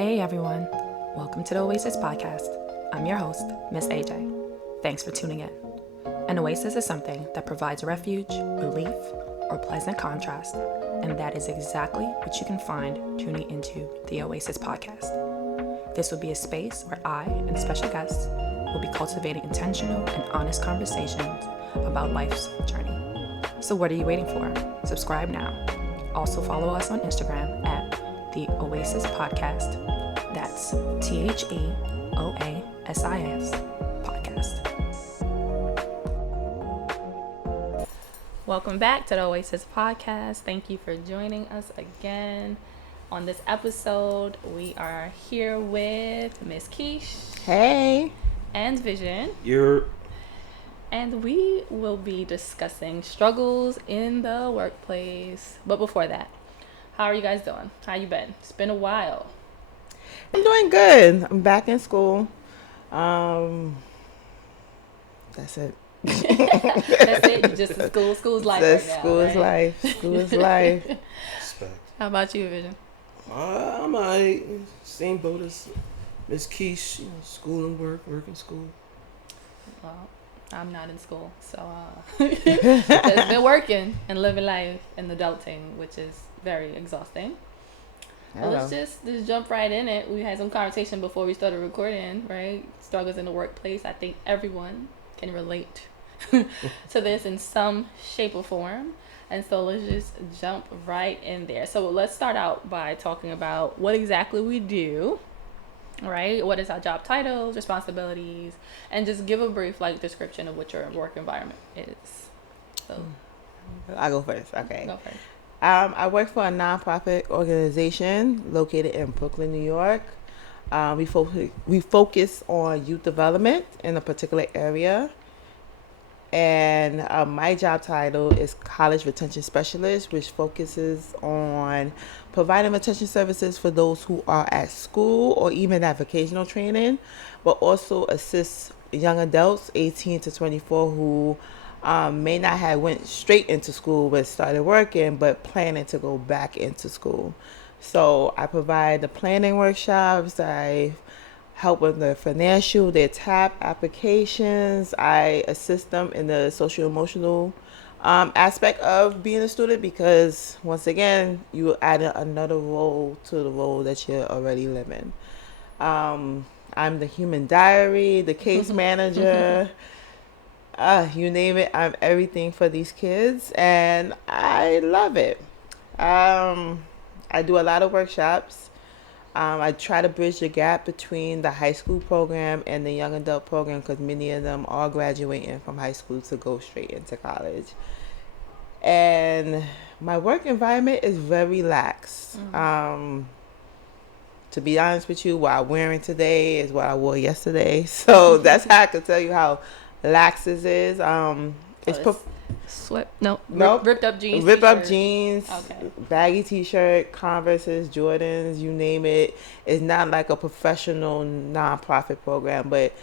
Hey everyone, welcome to the Oasis podcast. I'm your host, Miss AJ. Thanks for tuning in. An oasis is something that provides refuge, relief, or pleasant contrast, and that is exactly what you can find tuning into the Oasis podcast. This will be a space where I and special guests will be cultivating intentional and honest conversations about life's journey. So what are you waiting for? Subscribe now. Also follow us on Instagram at the Oasis Podcast. That's TheOasis Podcast. Welcome back to the Oasis Podcast. Thank you for joining us again. On this episode, we are here with Miss Keesh. Hey. And Vision. And we will be discussing struggles in the workplace. But before that, how are you guys doing? How you been? It's been a while. I'm doing good. I'm back in school. That's it. That's it? Just school. School's life right now, School is life. School is life. How about you, Vision? I'm alright. Same boat as Miss Keesh. School and work and school. Well, I'm not in school, so just been working and living life and adulting, which is very exhausting. Well, let's just jump right in it. We had some conversation before we started recording, right? Struggles in the workplace. I think everyone can relate to this in some shape or form. And so let's just jump right in there. So let's start out by talking about what exactly we do, right? What is our job titles, responsibilities, and just give a brief description of what your work environment is. So I'll go first. Okay. Go first. I work for a nonprofit organization located in Brooklyn, New York. We focus on youth development in a particular area. And my job title is College Retention Specialist, which focuses on providing retention services for those who are at school or even at vocational training, but also assists young adults 18 to 24 who may not have went straight into school but started working but planning to go back into school. So I provide the planning workshops. I help with the financial, their TAP applications. I assist them in the social emotional aspect of being a student, because once again, you add another role to the role that you're already living. I'm the human diary, the case manager. You name it, I'm everything for these kids, and I love it. I do a lot of workshops. I try to bridge the gap between the high school program and the young adult program, because many of them are graduating from high school to go straight into college. And my work environment is very lax. To be honest with you, what I'm wearing today is what I wore yesterday. So that's how I can tell you how lax this is. Ripped up jeans. Ripped up jeans. Okay. Baggy t-shirt, Converses, Jordans, you name it. It's not like a professional nonprofit program, but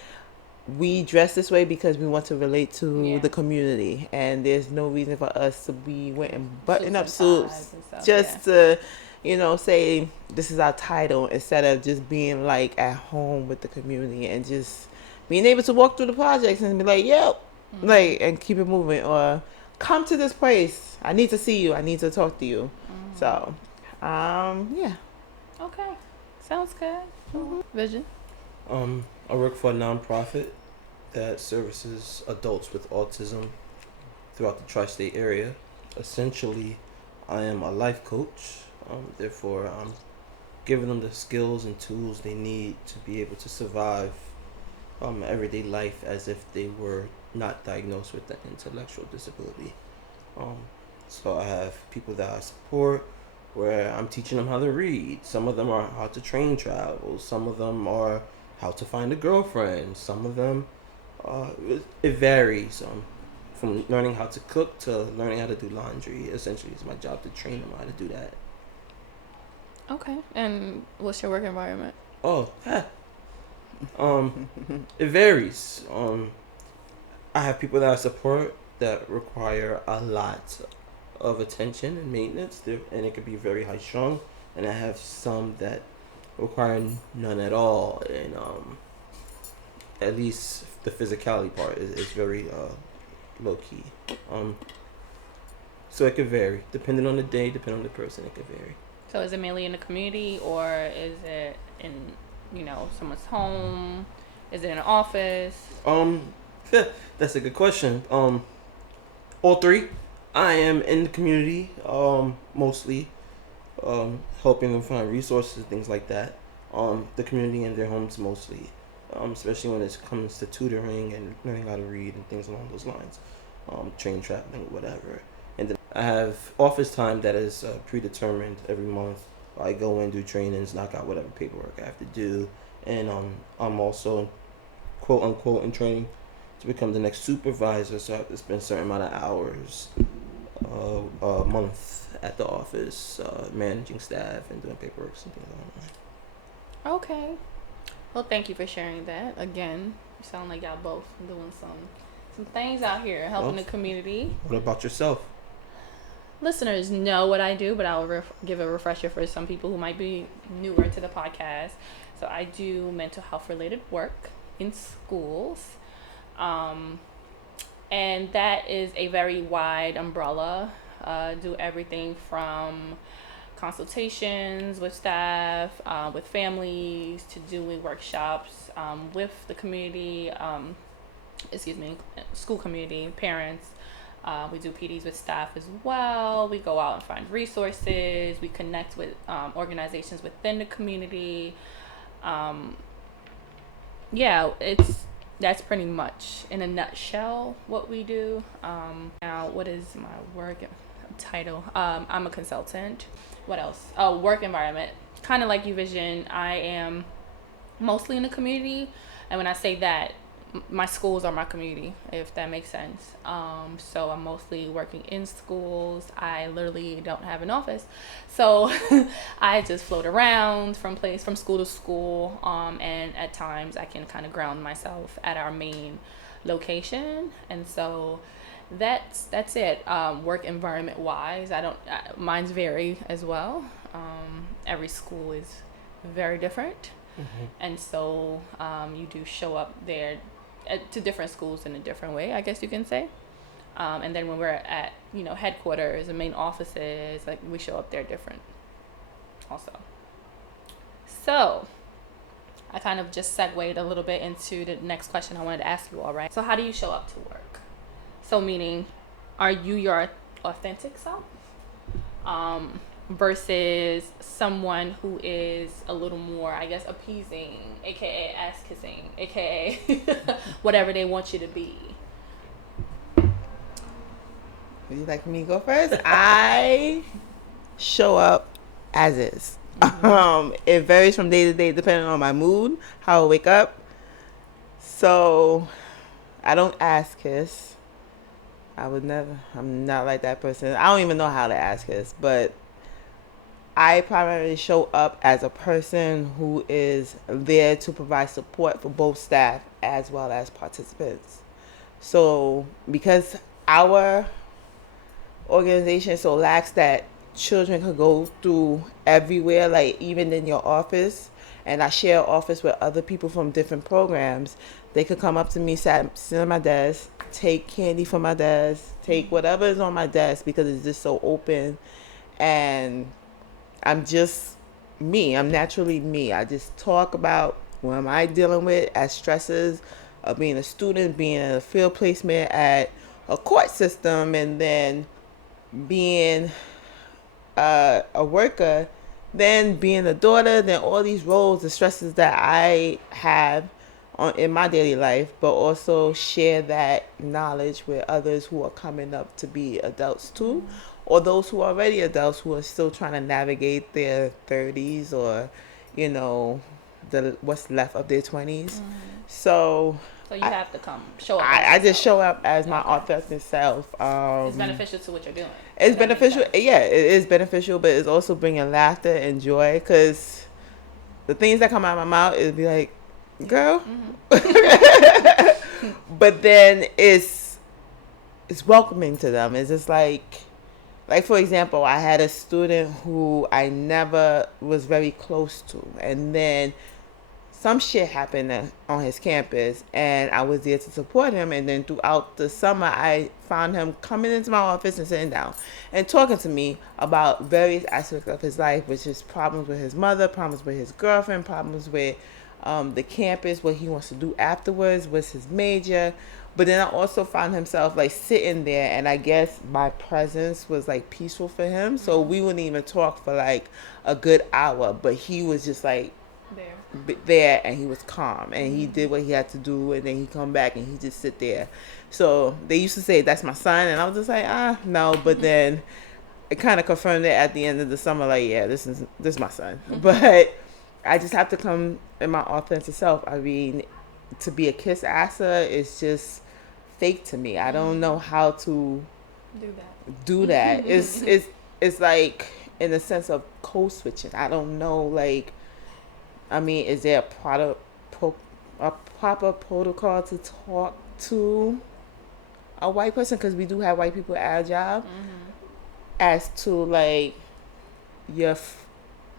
we dress this way because we want to relate to the community, and there's no reason for us to be wearing button-up suits just to, say this is our title, instead of just being at home with the community and just being able to walk through the projects and be like, yep, and keep it moving, or come to this place. I need to see you. I need to talk to you. So, yeah. Okay. Sounds good. Vision? I work for a nonprofit that services adults with autism throughout the tri-state area. Essentially, I am a life coach. Therefore, I'm giving them the skills and tools they need to be able to survive everyday life as if they were not diagnosed with an intellectual disability. So I have people that I support where I'm teaching them how to read. Some of them are how to train travel. Some of them are how to find a girlfriend. Some of them, it varies. From learning how to cook to learning how to do laundry. Essentially, it's my job to train them how to do that. Okay. And what's your work environment? It varies. I have people that I support that require a lot of attention and maintenance, and it could be very high strung. And I have some that requiring none at all, and at least the physicality part is very low key. So it could vary depending on the day, depending on the person. It could vary. So is it mainly in the community, or is it in, someone's home? Is it in an office? That's a good question. All three. I am in the community, mostly, helping them find resources, things like that. The community and their homes mostly, especially when it comes to tutoring and learning how to read and things along those lines. Train traveling, whatever. And then I have office time that is predetermined every month. I go in, do trainings, knock out whatever paperwork I have to do, and I'm also, quote unquote, in training to become the next supervisor. So I have to spend a certain amount of hours a month at the office, managing staff and doing paperwork and things like that. Okay. Well, thank you for sharing that. Again, you sound like y'all both doing some things out here, helping the community. What about yourself? Listeners know what I do, but I'll give a refresher for some people who might be newer to the podcast. So I do mental health related work in schools. And that is a very wide umbrella. Do everything from consultations with staff, with families, to doing workshops with the community, school community, parents. We do PDs with staff as well. We go out and find resources. We connect with organizations within the community. That's pretty much in a nutshell what we do. Now, what is my work title? I'm a consultant. What else? Oh, work environment. Kind of like Vision. I am mostly in the community, and when I say that, my schools are my community, if that makes sense. So I'm mostly working in schools. I literally don't have an office, so I just float around from school to school, and at times I can kind of ground myself at our main location. And so that's it. Work environment wise, mine's vary as well. Every school is very different. Mm-hmm. And so you do show up there to different schools in a different way, I guess you can say. And then when we're at headquarters and main offices, like, we show up there different also. So I kind of just segued a little bit into the next question I wanted to ask you all, right? So how do you show up to work? So meaning, are you your authentic self? Versus someone who is a little more, I guess, appeasing, aka ass kissing, aka whatever they want you to be. Would you like me to go first? I show up as is. Mm-hmm. It varies from day to day depending on my mood, how I wake up. So I don't ass kiss. I'm not like that person. I don't even know how to ass kiss, but I primarily show up as a person who is there to provide support for both staff as well as participants. So because our organization is so lax that children could go through everywhere, like even in your office, and I share office with other people from different programs, they could come up to me, sit at my desk, take candy from my desk, take whatever is on my desk, because it's just so open. And I'm just me. I'm naturally me. I just talk about what am I dealing with as stresses of being a student, being a field placement at a court system, and then being a worker, then being a daughter, then all these roles, the stresses that I have in my daily life, but also share that knowledge with others who are coming up to be adults too. Mm-hmm. Or those who are already adults who are still trying to navigate their 30s or, what's left of their 20s. Mm-hmm. So you have to show up. I just show up as my authentic self. It's beneficial to what you're doing. It's beneficial. Yeah, it is beneficial, but it's also bringing laughter and joy, because the things that come out of my mouth, it'd be like, girl. Mm-hmm. But then it's welcoming to them. It's just like, like for example, I had a student who I never was very close to, and then some shit happened on his campus, and I was there to support him. And then throughout the summer, I found him coming into my office and sitting down and talking to me about various aspects of his life, which is problems with his mother, problems with his girlfriend, problems with the campus, what he wants to do afterwards, what's his major. But then I also found himself like sitting there, and I guess my presence was like peaceful for him. So we wouldn't even talk for like a good hour, but he was just like there, and he was calm, and he did what he had to do, and then he come back and he just sit there. So they used to say that's my son, and I was just like no, but then it kind of confirmed it at the end of the summer, like yeah, this is my son. But I just have to come in my authentic self. I mean, to be a kiss asser is just fake to me. I don't know how to do that. It's like in the sense of code switching. I don't know, like, I mean, is there a proper protocol to talk to a white person? Because we do have white people at our job. As to like your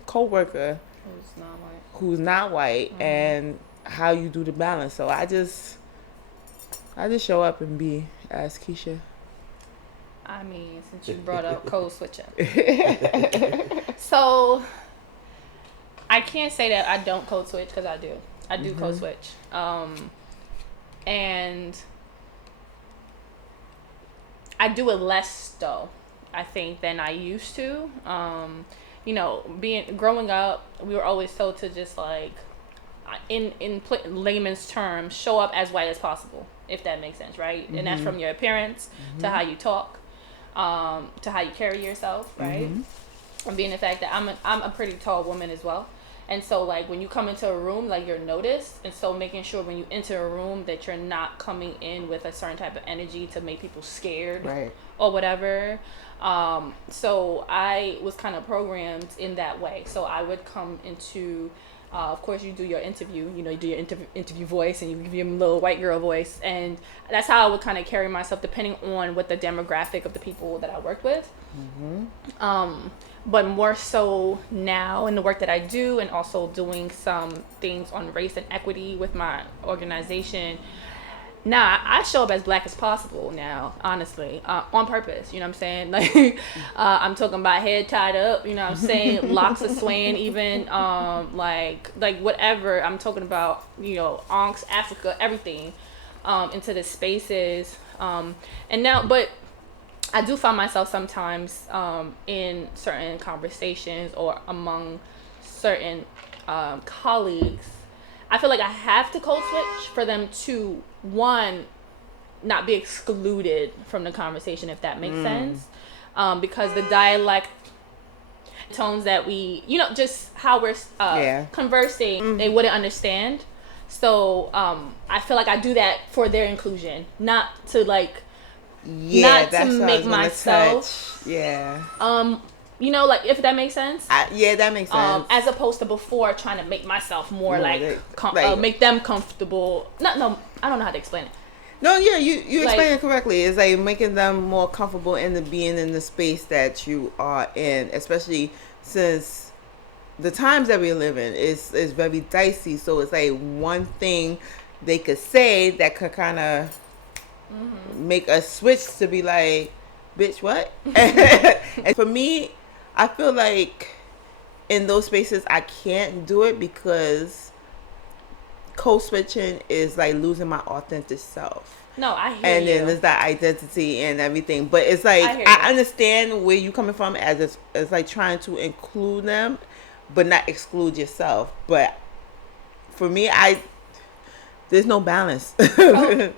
coworker who's not white, and how you do the balance. So I just show up and be as Keisha. I mean, since you brought up code switching, so I can't say that I don't code switch, because I do. I do code switch. And I do it less though, I think, than I used to. You know, growing up, we were always told to just like, in layman's terms, show up as white as possible, if that makes sense, right? And that's from your appearance to how you talk, to how you carry yourself, right? And being the fact that I'm a pretty tall woman as well. And so, like, when you come into a room, like, you're noticed. And so making sure when you enter a room that you're not coming in with a certain type of energy to make people scared, right, or whatever. So I was kind of programmed in that way. So I would come into, of course, you do your interview. You know, you do your interview voice, and you give your little white girl voice. And that's how I would kind of carry myself, depending on what the demographic of the people that I worked with. But more so now in the work that I do, and also doing some things on race and equity with my organization. Now, I show up as black as possible now, honestly, on purpose, you know what I'm saying? Like, I'm talking about head tied up, you know what I'm saying? Locks are swaying even, like whatever. I'm talking about, you know, Onks, Africa, everything, into the spaces. And now, but I do find myself sometimes in certain conversations or among certain colleagues, I feel like I have to code switch for them to, one, not be excluded from the conversation, if that makes sense. Because the dialect, tones that we, you know, just how we're conversing, they wouldn't understand. So I feel like I do that for their inclusion, not to like, not to make myself you know, like, if that makes sense. That makes sense. As opposed to before trying to make myself more make them comfortable. No, I don't know how to explain it. No, yeah, you explain it correctly. It's like making them more comfortable in the being in the space that you are in, especially since the times that we live in is very dicey. So it's like one thing they could say that could kind of make us switch to be like, bitch, what? And for me, I feel like in those spaces I can't do it because code switching is like losing my authentic self. No, I hear and you. then there's that identity and everything. But it's like I understand where you coming from, as it's like trying to include them but not exclude yourself. But for me, there's no balance.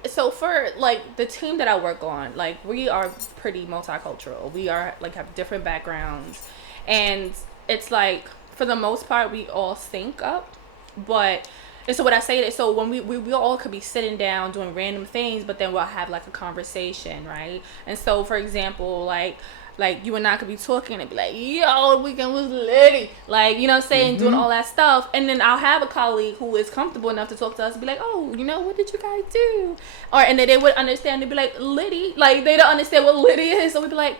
So for like the team that I work on, like, we are pretty multicultural. We are like have different backgrounds, and it's like for the most part we all sync up. But and so what I say is, so when we all could be sitting down doing random things, but then we'll have like a conversation, right? And so for example, like you and I could be talking and be like, yo, the weekend was litty. Like, you know what I'm saying? Doing all that stuff. And then I'll have a colleague who is comfortable enough to talk to us and be like, oh, you know, what did you guys do? And then they would understand. They'd be like, litty. Like, they don't understand what litty is. So we'd be like,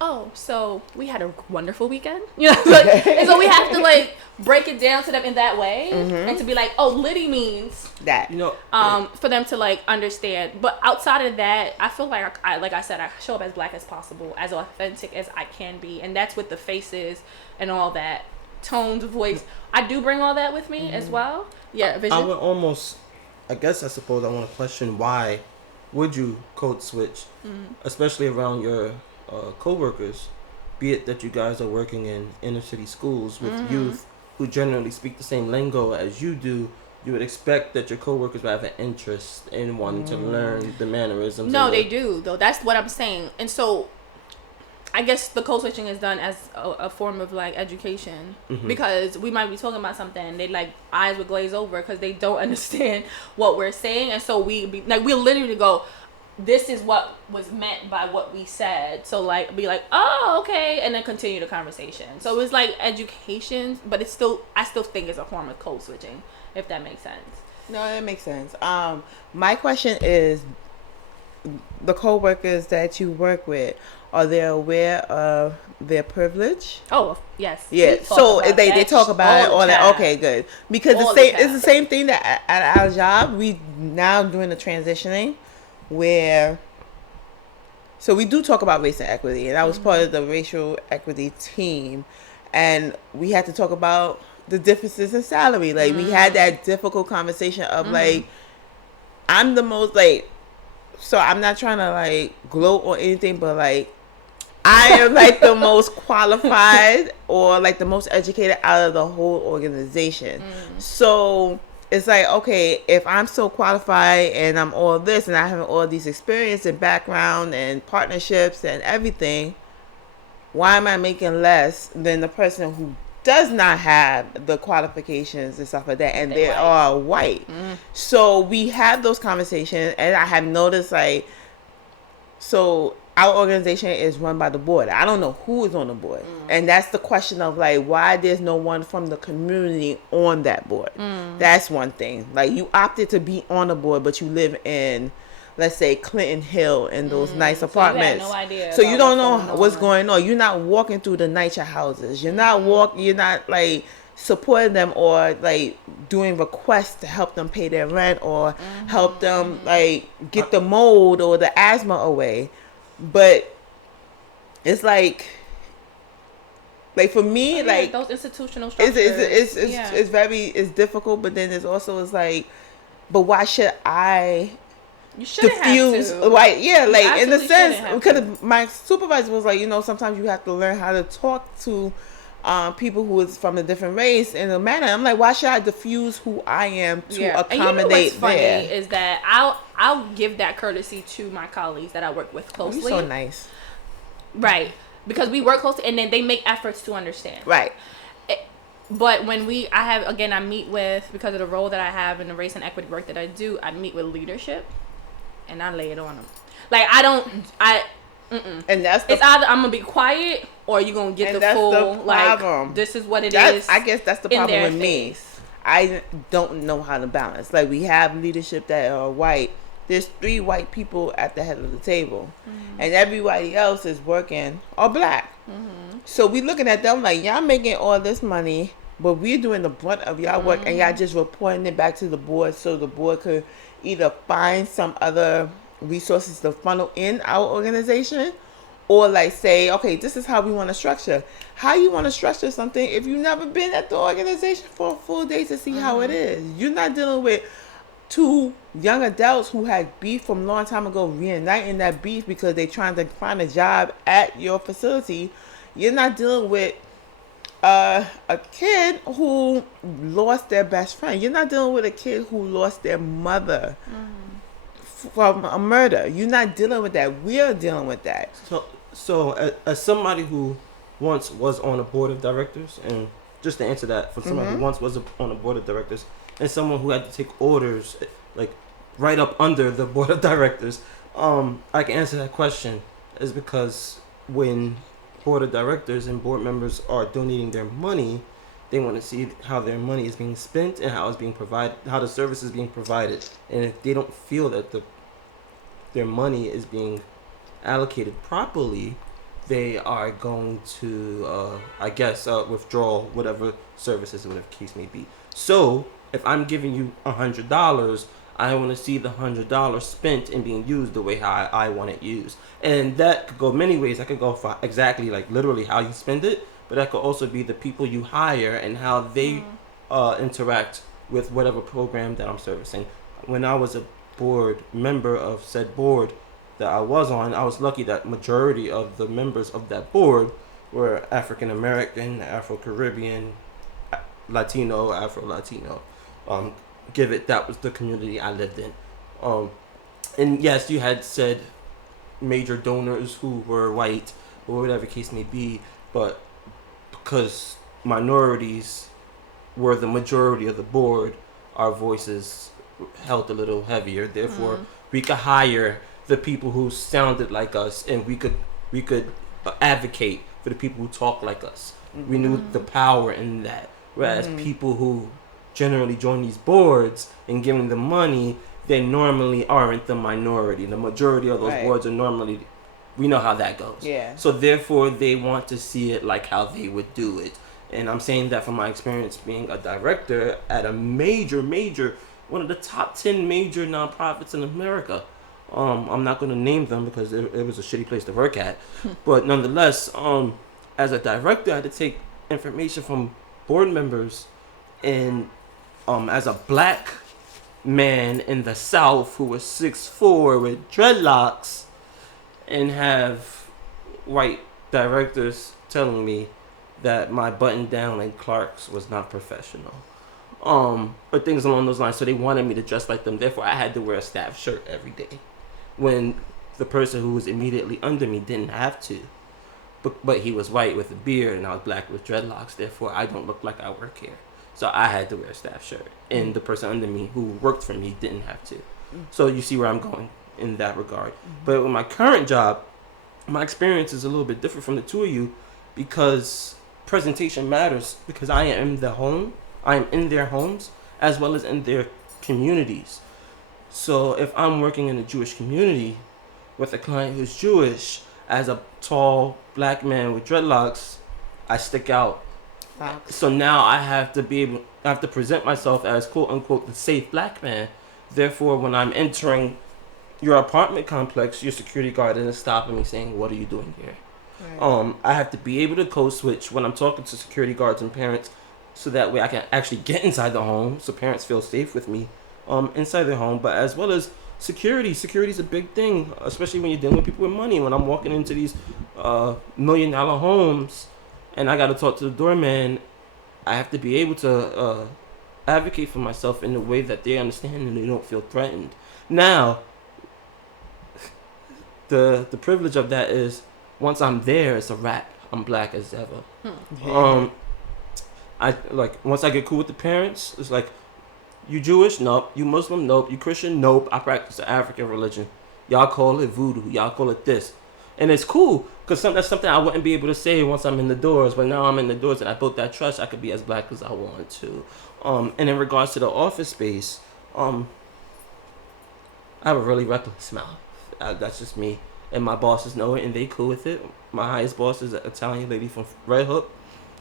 oh, so we had a wonderful weekend. You know, like, and so we have to like break it down to them in that way, and to be like, oh, Liddy means that. You know, for them to like understand. But outside of that, I feel like I said, I show up as black as possible, as authentic as I can be, and that's with the faces and all that, tones of voice. I do bring all that with me as well. Yeah, Vision. I would almost, I suppose I want to question why would you code switch, especially around your coworkers, be it that you guys are working in inner city schools with youth who generally speak the same lingo as you do. You would expect that your coworkers would have an interest in wanting to learn the mannerisms. No, they do though. That's what I'm saying. And so I guess the code switching is done as a form of like education, because we might be talking about something and they like eyes would glaze over because they don't understand what we're saying, and so we'll literally go, this is what was meant by what we said, so like be like, oh, okay, and then continue the conversation. So it's like education, but it's still, I still think it's a form of code switching, if that makes sense. No, that makes sense. My question is, the coworkers that you work with, are they aware of their privilege? Oh, yes. Yeah. So they talk about it all that. Okay, good. Because it's the same thing that at our job we now doing the transitioning, where so we do talk about race and equity, and I was part of the racial equity team, and we had to talk about the differences in salary. Like we had that difficult conversation of like, I'm the most like, so I'm not trying to like gloat or anything, but like I am like the most qualified or like the most educated out of the whole organization. So it's like, okay, if I'm so qualified and I'm all this and I have all these experience and background and partnerships and everything, why am I making less than the person who does not have the qualifications and stuff like that, and they are white? So we have those conversations, and I have noticed like, so our organization is run by the board. I don't know who is on the board, and that's the question of like, why there's no one from the community on that board. That's one thing. Like you opted to be on the board, but you live in, let's say, Clinton Hill and those nice apartments. So you, no idea, so you don't know what's going on. You're not walking through the NYCHA houses. You're not you're not like supporting them or like doing requests to help them pay their rent or help them like get the mold or the asthma away. But it's like for me, like those institutional structures, it's very difficult. But then it's also like, but why should I? You shouldn't diffuse, have to. like in the sense, because my supervisor was like, sometimes you have to learn how to talk to people who is from a different race in a manner. I'm like, why should I diffuse who I am to accommodate? And what's funny is that I'll give that courtesy to my colleagues that I work with closely. You're so nice, right? Because we work closely, and then they make efforts to understand, right? But when I meet with, because of the role that I have in the race and equity work that I do, I meet with leadership, and I lay it on them. Like and it's either I'm gonna be quiet or you're gonna get the full like, this is what it is. I guess that's the problem with me. I don't know how to balance. Like we have leadership that are white. There's 3 white people at the head of the table, and everybody else is working or black. So we looking at them like, y'all making all this money, but we're doing the brunt of y'all work, and y'all just reporting it back to the board so the board could either find some other resources to funnel in our organization, or like say, okay, this is how we want to structure. How you want to structure something if you've never been at the organization for a full day to see how it is? You're not dealing with 2 young adults who had beef from a long time ago reuniting that beef because they're trying to find a job at your facility. You're not dealing with a kid who lost their best friend. You're not dealing with a kid who lost their mother from a murder. You're not dealing with that. We're dealing with that. So as somebody who once was on a board of directors, and just to answer that, for somebody who once was on a board of directors, and someone who had to take orders like right up under the board of directors, I can answer that question is because when board of directors and board members are donating their money, they want to see how their money is being spent and how it's being provided, how the service is being provided. And if they don't feel that their money is being allocated properly, they are going to, I guess, withdraw whatever services, whatever case may be. So if I'm giving you $100, I want to see the $100 spent and being used the way how I want it used. And that could go many ways. That could go for exactly, like, literally how you spend it, but that could also be the people you hire and how they interact with whatever program that I'm servicing. When I was a board member of said board that I was on, I was lucky that majority of the members of that board were African American, Afro Caribbean, Latino, Afro Latino. Give it, that was the community I lived in. And yes, you had said major donors who were white or whatever case may be, but because minorities were the majority of the board, our voices held a little heavier. Therefore, we could hire the people who sounded like us, and we could advocate for the people who talk like us. We knew the power in that. Whereas people who generally join these boards and giving them money, they normally aren't the minority. The majority of those boards are normally, we know how that goes. Yeah. So therefore, they want to see it like how they would do it. And I'm saying that from my experience being a director at a major, one of the top 10 major nonprofits in America. I'm not going to name them because it was a shitty place to work at. But nonetheless, as a director, I had to take information from board members, and as a black man in the South who was 6'4" with dreadlocks, and have white directors telling me that my button down and Clark's was not professional, or things along those lines. So they wanted me to dress like them. Therefore, I had to wear a staff shirt every day, when the person who was immediately under me didn't have to. But he was white with a beard and I was black with dreadlocks. Therefore, I don't look like I work here. So I had to wear a staff shirt. And the person under me who worked for me didn't have to. So you see where I'm going in that regard. But with my current job, my experience is a little bit different from the two of you, because presentation matters, because I am in their homes as well as in their communities. So if I'm working in a Jewish community with a client who's Jewish, as a tall black man with dreadlocks, I stick out. Wow. So now I have to present myself as quote unquote the safe black man. Therefore, when I'm entering your apartment complex, your security guard isn't stopping me saying, "What are you doing here?" Right. I have to be able to code switch when I'm talking to security guards and parents, so that way I can actually get inside the home, so parents feel safe with me inside their home. But as well as security is a big thing, especially when you're dealing with people with money. When I'm walking into these $1 million homes and I got to talk to the doorman, I have to be able to advocate for myself in a way that they understand and they don't feel threatened. Now, the privilege of that is, once I'm there, it's a wrap. I'm black as ever. Once I get cool with the parents, it's like, you Jewish? Nope. You Muslim? Nope. You Christian? Nope. I practice the African religion. Y'all call it voodoo. Y'all call it this. And it's cool, because that's something I wouldn't be able to say once I'm in the doors. But now I'm in the doors and I built that trust, I could be as black as I want to. And in regards to the office space, I have a really reckless smile. That's just me. And my bosses know it and they cool with it. My highest boss is an Italian lady from Red Hook.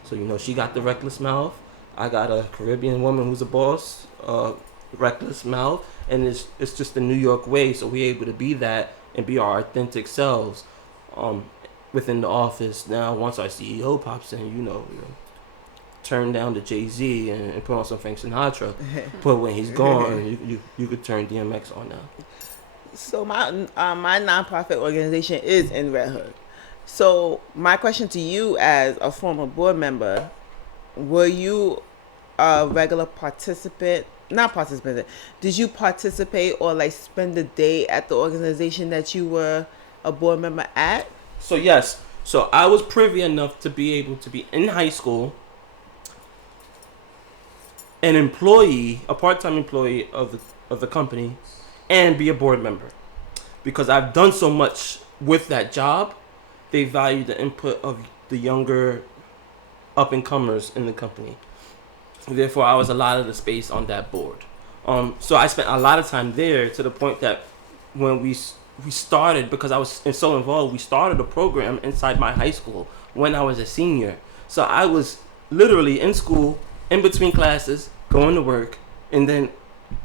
So, she got the reckless mouth. I got a Caribbean woman who's a boss, reckless mouth, and it's just the New York way. So we're able to be that and be our authentic selves within the office. Now, once our CEO pops in, turn down the Jay-Z and put on some Frank Sinatra. But when he's gone, you could turn DMX on now. So my nonprofit organization is in Red Hook. So my question to you, as a former board member, were you a regular participant? Not participant. Did you participate or spend the day at the organization that you were a board member at? So yes. So I was privy enough to be able to be in high school, an employee, a part-time employee of the company, and be a board member. Because I've done so much with that job, they value the input of the younger up-and-comers in the company. Therefore, I was allotted the space on that board. So I spent a lot of time there, to the point that when we we started, because I was so involved, we started a program inside my high school when I was a senior. So I was literally in school, in between classes, going to work, and then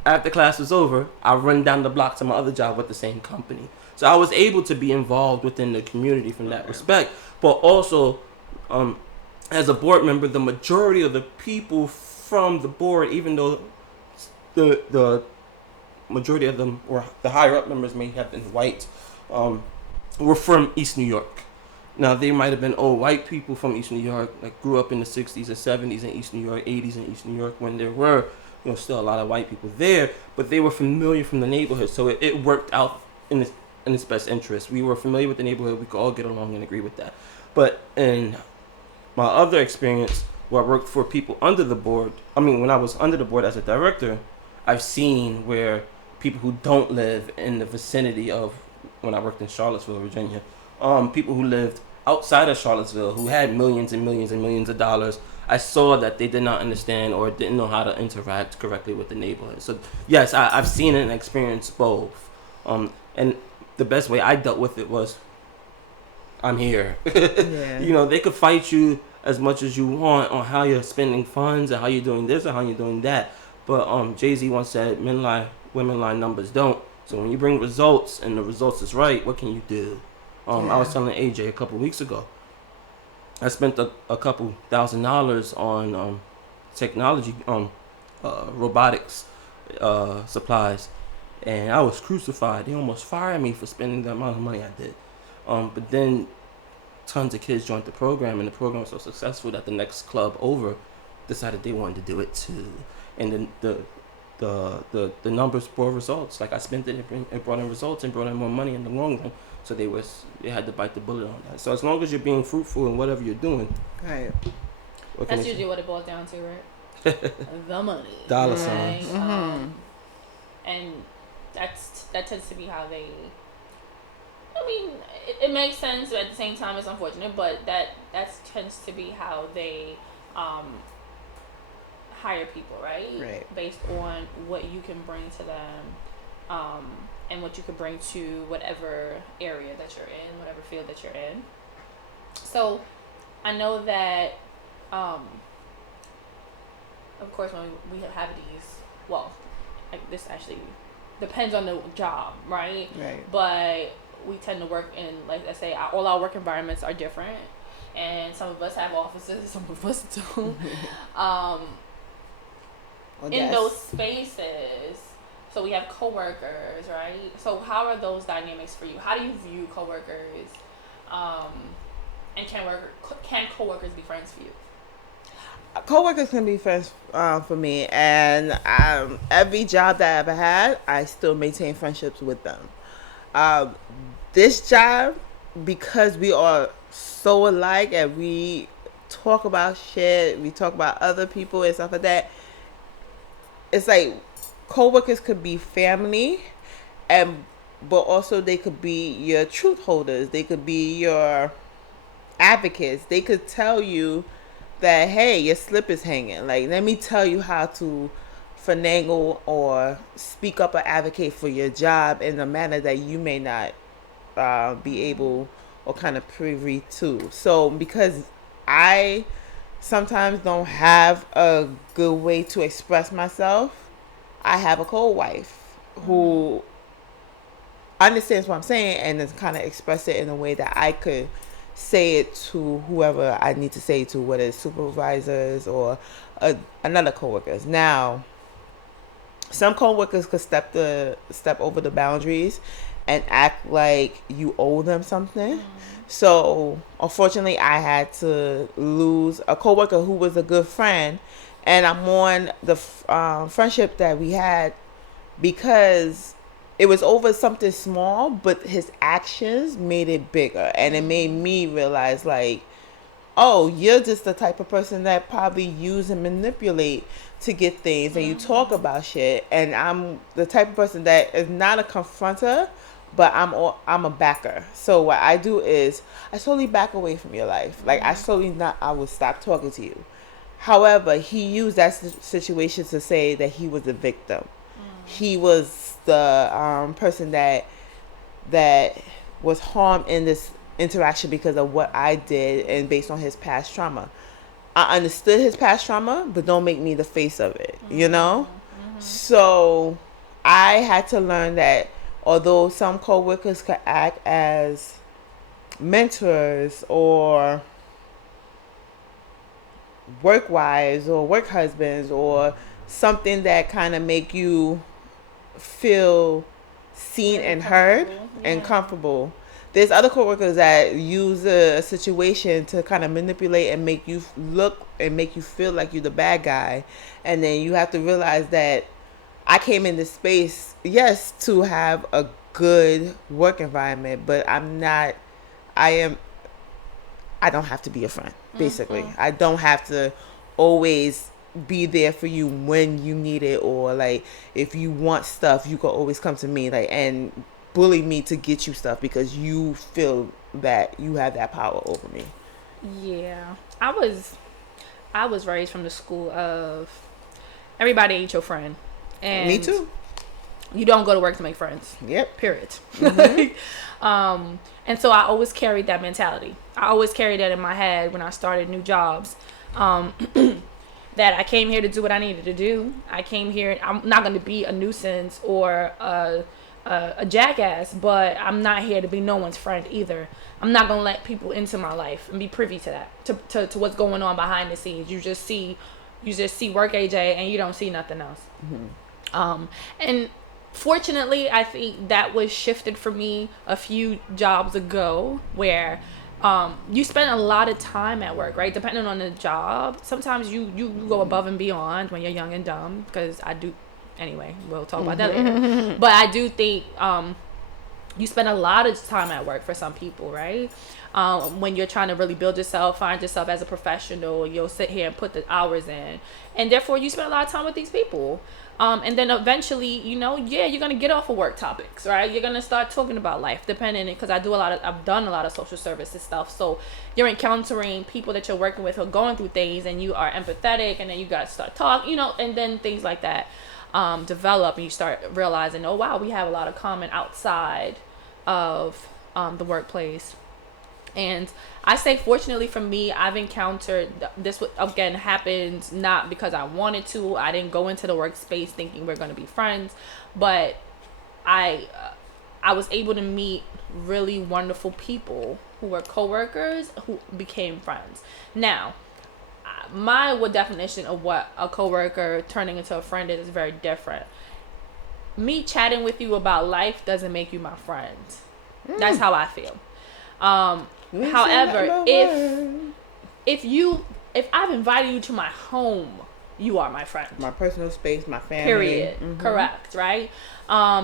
after class was over, I run down the block to my other job with the same company. So I was able to be involved within the community from that respect, but also as a board member, the majority of the people from the board, even though the majority of them, or the higher up members, may have been white, were from East New York. Now, they might have been old white people from East New York, like grew up in the 60s and 70s in East New York, 80s in East New York, when there were, still a lot of white people there, but they were familiar from the neighborhood, so it worked out in its best interest. We were familiar with the neighborhood, we could all get along and agree with that. But in my other experience, where I worked for people under the board, when I was under the board as a director, I've seen where people who don't live in the vicinity of, when I worked in Charlottesville, Virginia, people who lived outside of Charlottesville, who had millions and millions and millions of dollars, I saw that they did not understand or didn't know how to interact correctly with the neighborhood. So yes, I've seen and experienced both. And the best way I dealt with it was, I'm here. Yeah. They could fight you as much as you want on how you're spending funds and how you're doing this and how you're doing that. But Jay-Z once said, men lie, women lie, numbers don't. So when you bring results and the results is right, what can you do? I was telling AJ a couple weeks ago, I spent a couple $1,000s on technology, robotics supplies, and I was crucified. They almost fired me for spending the amount of money I did. But then tons of kids joined the program, and the program was so successful that the next club over decided they wanted to do it too. And then the numbers bore results. Like, I spent it brought in results and brought in more money in the long run. So they had to bite the bullet on that. So as long as you're being fruitful in whatever you're doing, Right. That's usually what it boils down to, right? The money. Dollar right? signs. Mm-hmm. And that tends to be how they. It makes sense, but at the same time, it's unfortunate. But that tends to be how they hire people, right? Right. Based on what you can bring to them, and what you can bring to whatever area that you're in, whatever field that you're in. So, I know that, of course, when we have these, this actually depends on the job, right? Right. But we tend to work in, like I say, all our work environments are different, and some of us have offices, some of us don't. In those spaces, so we have coworkers, right? So how are those dynamics for you? How do you view coworkers? And can coworkers be friends for you? Coworkers can be friends for me, and every job that I ever had, I still maintain friendships with them. This job, because we are so alike and we talk about shit, we talk about other people and stuff like that, it's like coworkers could be family, but also they could be your truth holders. They could be your advocates. They could tell you that, hey, your slip is hanging. Like, let me tell you how to finagle or speak up or advocate for your job in a manner that you may not be able or kind of privy to. So because I sometimes don't have a good way to express myself, I have a co-wife who understands what I'm saying and then kind of express it in a way that I could say it to whoever I need to say it to, whether it's supervisors or another coworkers. Now, some coworkers could step over the boundaries and act like you owe them something. So unfortunately, I had to lose a coworker who was a good friend, and I'm on the friendship that we had because it was over something small, but his actions made it bigger, and it made me realize, like, oh, you're just the type of person that probably use and manipulate to get things, and you talk about shit, and I'm the type of person that is not a confronter, but I'm a backer. So what I do is I slowly back away from your life. Like, I will stop talking to you. However, he used that situation to say that he was a victim. He was the person that that was harmed in this interaction because of what I did and based on his past trauma. I understood his past trauma, but don't make me the face of it, you know? So I had to learn that although some coworkers could act as mentors or work wives or work husbands or something that kind of make you feel seen and heard and comfortable. There's other coworkers that use a situation to kind of manipulate and make you look and make you feel like you're the bad guy. And then you have to realize that I came in this space, yes, to have a good work environment, but I don't have to be a friend, basically. I don't have to always be there for you when you need it, or like if you want stuff, you can always come to me and bully me to get you stuff because you feel that you have that power over me. Yeah. I was raised from the school of everybody ain't your friend. And me too. You don't go to work to make friends. Yep. Period. And so I always carried that mentality. I always carried that in my head when I started new jobs. That I came here to do what I needed to do. I came here. I'm not going to be a nuisance or a jackass, but I'm not here to be no one's friend either. I'm not going to let people into my life and be privy to that, to what's going on behind the scenes. You just see work, AJ, and you don't see nothing else. And fortunately, I think that was shifted for me a few jobs ago, where you spend a lot of time at work, right? Depending on the job. Sometimes you go above and beyond when you're young and dumb, because I do. Anyway, we'll talk about that later. But I do think you spend a lot of time at work for some people, right? When you're trying to really build yourself, find yourself as a professional, you'll sit here and put the hours in. And therefore, you spend a lot of time with these people. And then eventually, you're going to get off of work topics, right? You're going to start talking about life, depending, because I've done a lot of social services stuff. So you're encountering people that you're working with who are going through things, and you are empathetic, and then you got to start talking, and then things like that develop, and you start realizing, oh, wow, we have a lot of common outside of the workplace. And I say, fortunately for me, I've encountered this, again, happened not because I wanted to. I didn't go into the workspace thinking we're going to be friends, but I was able to meet really wonderful people who were coworkers who became friends. Now, my definition of what a coworker turning into a friend is very different. Me chatting with you about life doesn't make you my friend. That's how I feel. However, if I've invited you to my home, you are my friend. My personal space, my family. Period. Correct, right?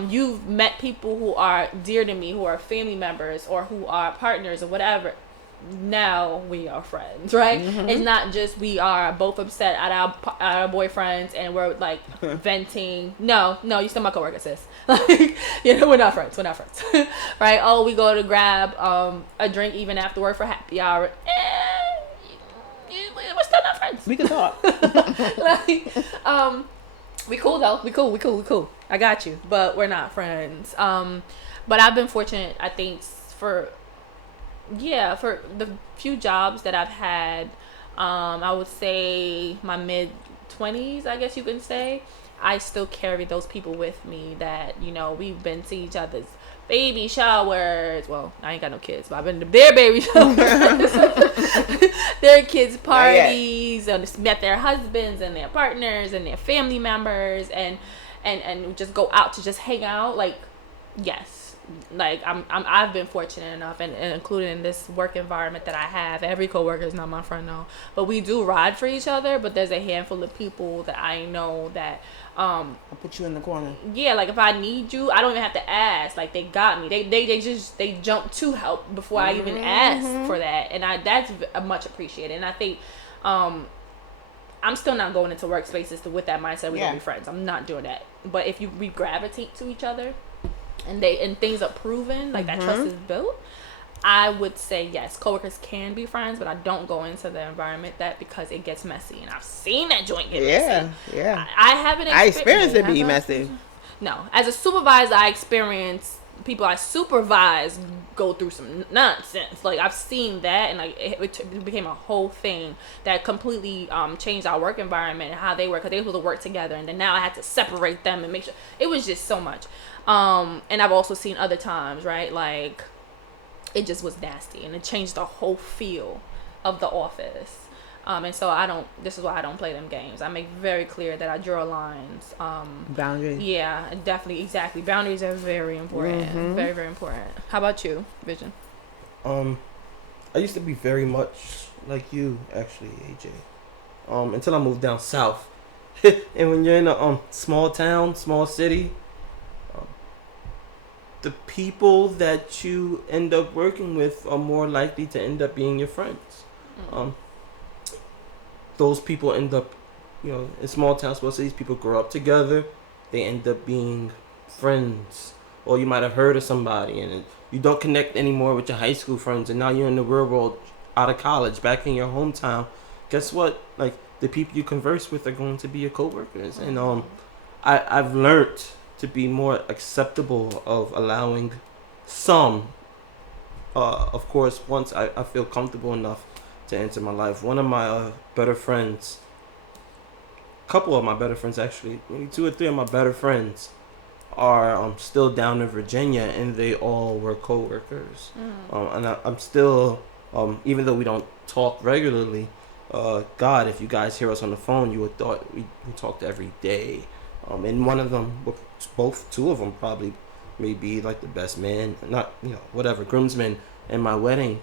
You've met people who are dear to me, who are family members or who are partners or whatever. Now we are friends, right? It's not just we are both upset at our boyfriends and we're like venting. No, you still my coworker, sis. Like, we're not friends. Right? Oh, we go to grab a drink even after work for happy hour. We're still not friends. We can talk. We cool though. We cool. I got you, but we're not friends. But I've been fortunate, I think, for the few jobs that I've had, I would say my mid-20s, I guess you can say, I still carry those people with me that, we've been to each other's baby showers. Well, I ain't got no kids, but I've been to their baby showers, their kids' parties, and met their husbands and their partners and their family members, and just go out to just hang out. Like, yes. Like I've been fortunate enough, and including in this work environment that I have, every coworker is not my friend though, but we do ride for each other. But there's a handful of people that I know that I'll put you in the corner. Yeah, like if I need you, I don't even have to ask. Like they got me. They jump to help before I even ask for that, and that's much appreciated. And I think I'm still not going into workspaces with that mindset we're gonna be friends. I'm not doing that. But if we gravitate to each other, and things are proven, like that trust is built, I would say yes, coworkers can be friends, but I don't go into the environment because it gets messy, and I've seen that joint get messy. Yeah. I haven't experienced it being messy. No, as a supervisor, I experienced people I supervise go through some nonsense. Like, I've seen that, and like it became a whole thing that completely changed our work environment and how they work, because they were supposed to work together, and then now I had to separate them and make sure. It was just so much. And I've also seen other times, right, like it just was nasty, and it changed the whole feel of the office. And so this is why I don't play them games. I make very clear that I draw lines. Boundaries. Yeah, definitely, exactly. Boundaries are very important. Mm-hmm. Very, very important. How about you, Vision? I used to be very much like you, actually, AJ. Until I moved down south. And when you're in a small town, small city, the people that you end up working with are more likely to end up being your friends. Those people end up, in small towns, small cities, people grow up together. They end up being friends. Or you might have heard of somebody and you don't connect anymore with your high school friends, and now you're in the real world, out of college, back in your hometown. Guess what? Like, the people you converse with are going to be your coworkers. And I've learned to be more acceptable of allowing some, of course, once I feel comfortable enough to enter my life. One of my better friends, a couple of my better friends actually, maybe 2 or 3 of my better friends are still down in Virginia, and they all were co-workers. And I'm still, even though we don't talk regularly, God, if you guys hear us on the phone, you would thought we talked every day. And one of them, both 2 of them probably may be like the best man, not, whatever, groomsmen in my wedding,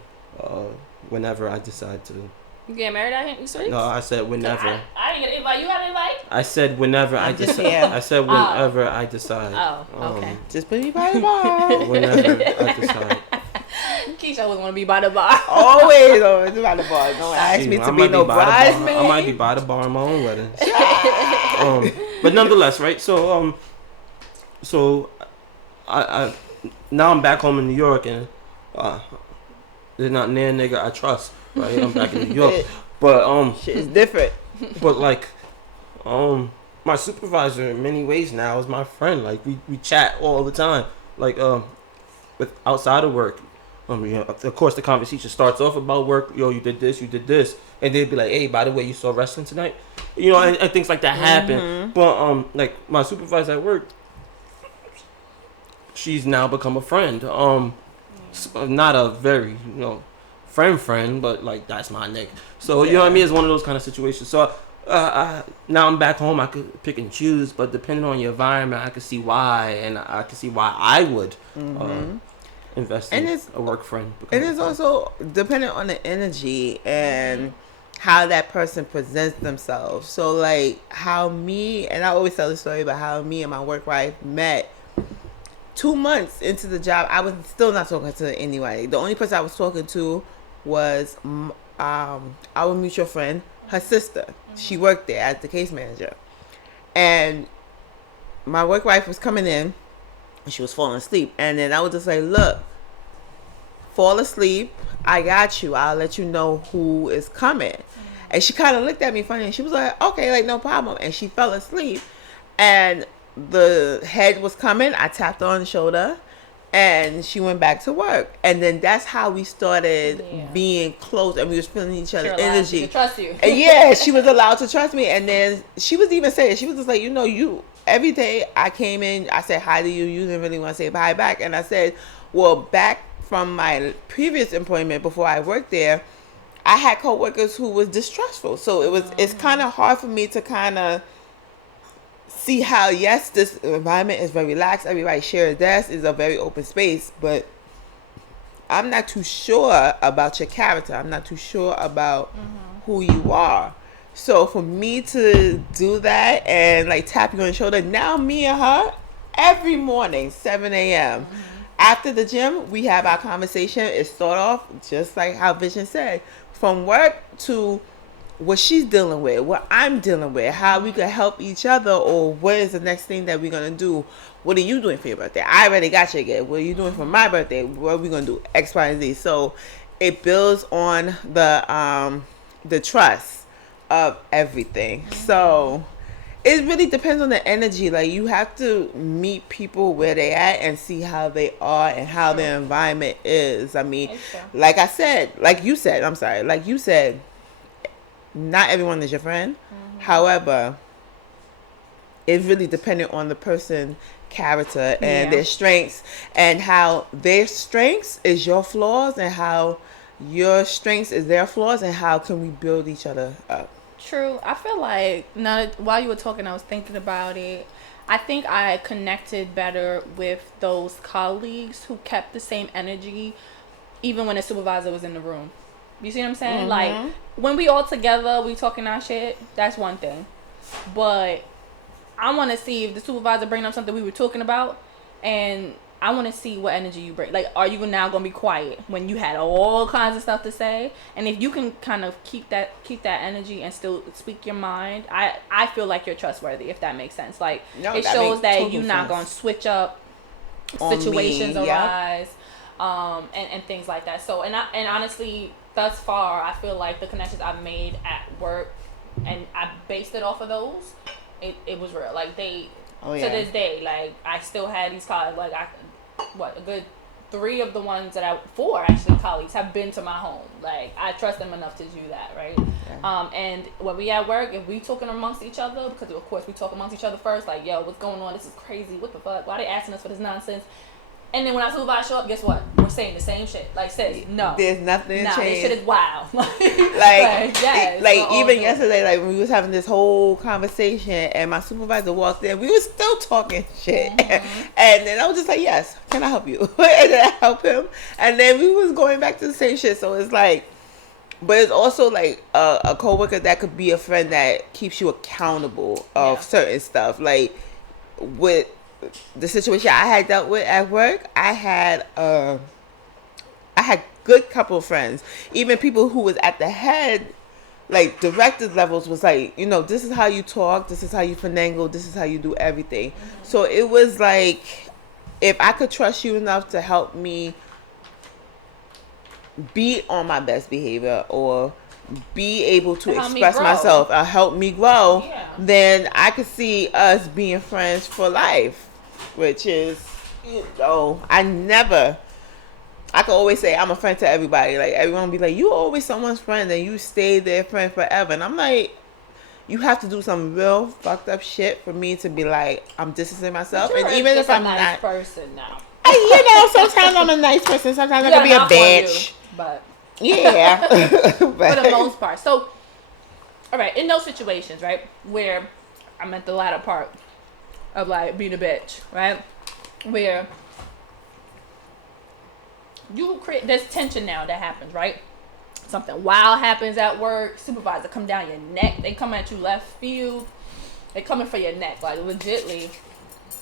whenever I decide to. You getting married out here? You serious? No, I said whenever. I didn't get an invite. You got an invite? I said whenever I decide. Yeah. I said whenever I decide. Oh, okay. Just put me by the bar. Whenever I decide. Keisha always want to be by the bar. Always by the bar. Don't ask me to be no bridesmaid. I might be by the bar on my own wedding. But nonetheless, right? So I now I'm back home in New York, and they're not near nigga I trust. Right, I'm back in New York, but shit is different. But like, my supervisor in many ways now is my friend. Like, we chat all the time. Like, with outside of work, of course the conversation starts off about work. Yo, you did this, and they'd be like, hey, by the way, you saw wrestling tonight, and things like that happen. But like my supervisor at work, she's now become a friend. Not a very friend, but like that's my nigga. So you know what I mean? It's one of those kind of situations. So now I'm back home. I could pick and choose, but depending on your environment, I could see why, and I could see why I would invest in a work friend. And it's also dependent on the energy and how that person presents themselves. So like how me, and I always tell the story about how me and my work wife met. 2 months into the job, I was still not talking to anybody. The only person I was talking to was our mutual friend, her sister. She worked there as the case manager. And my work wife was coming in, and she was falling asleep. And then I was just like, look, fall asleep. I got you. I'll let you know who is coming. And she kind of looked at me funny, and she was like, okay, like, no problem. And she fell asleep. And the head was coming. I tapped her on the shoulder, and she went back to work. And then that's how we started being close, and we was feeling each other's energy. She could trust you. And yeah, she was allowed to trust me. And then she was even saying, she was just like, you every day I came in, I said hi to you. You didn't really want to say bye back. And I said, well, back from my previous employment before I worked there, I had coworkers who was distrustful. So it's kind of hard for me to kind of see how, yes, this environment is very relaxed. Everybody shares desk, is a very open space, but I'm not too sure about your character. I'm not too sure about who you are. So for me to do that and like tap you on the shoulder, now me and her, every morning, 7 a.m. After the gym, we have our conversation. It start off just like how Vision said, from work to what she's dealing with, what I'm dealing with, how we can help each other, or what is the next thing that we're going to do. What are you doing for your birthday? I already got your gift. What are you doing for my birthday? What are we going to do? X, Y, and Z. So it builds on the trust of everything. So it really depends on the energy. Like, you have to meet people where they at and see how they are and how their environment is. I mean, like I said, like you said, I'm sorry, like you said, not everyone is your friend. However, it's really dependent on the person character and their strengths, and how their strengths is your flaws and how your strengths is their flaws, and how can we build each other up. True. I feel like now while you were talking, I was thinking about it. I think I connected better with those colleagues who kept the same energy even when the supervisor was in the room. You see what I'm saying? Like, when we all together, we talking our shit, that's one thing. But I want to see if the supervisor bring up something we were talking about, and I want to see what energy you bring. Like, are you now going to be quiet when you had all kinds of stuff to say? And if you can kind of keep that energy and still speak your mind, I feel like you're trustworthy, if that makes sense. Like, it shows that you're not going to switch up situations arise, and things like that. So, and honestly, thus far, I feel like the connections I've made at work, and I based it off of those, it was real. Like, to this day, like, I still had these colleagues, like, a good 3 of the ones that 4 actually colleagues have been to my home. Like, I trust them enough to do that, right? And when we at work, if we talking amongst each other, because of course we talk amongst each other first, like, yo, what's going on? This is crazy. What the fuck? Why are they asking us for this nonsense? And then when our supervisor show up, guess what? We're saying the same shit. Like, say, no. There's nothing changed. This shit is wild. Even yesterday, like, when we was having this whole conversation and my supervisor walked in, we was still talking shit. And then I was just like, yes, can I help you? And then I helped him. And then we was going back to the same shit. So it's like, but it's also like a coworker that could be a friend that keeps you accountable of certain stuff. Like, with the situation I had dealt with at work, I had good couple of friends, even people who was at the head, like directors levels, was like, you know, this is how you talk, this is how you finagle, this is how you do everything. So it was like, if I could trust you enough to help me be on my best behavior or be able to express myself or help me grow, then I could see us being friends for life, which is, you know, I could always say I'm a friend to everybody. Like, everyone will be like, you always someone's friend and you stay their friend forever. And I'm like, you have to do some real fucked up shit for me to be like, I'm distancing myself. And even if I'm not a nice person now. You know, sometimes I'm a nice person, sometimes I can be a bitch. But yeah. For the most part. So, all right, in those situations, right, where I'm at the latter part of, like, being a bitch, right, where you create, there's tension now that happens, right? Something wild happens at work, supervisor come down your neck, they come at you left field, they coming for your neck, like, legitly.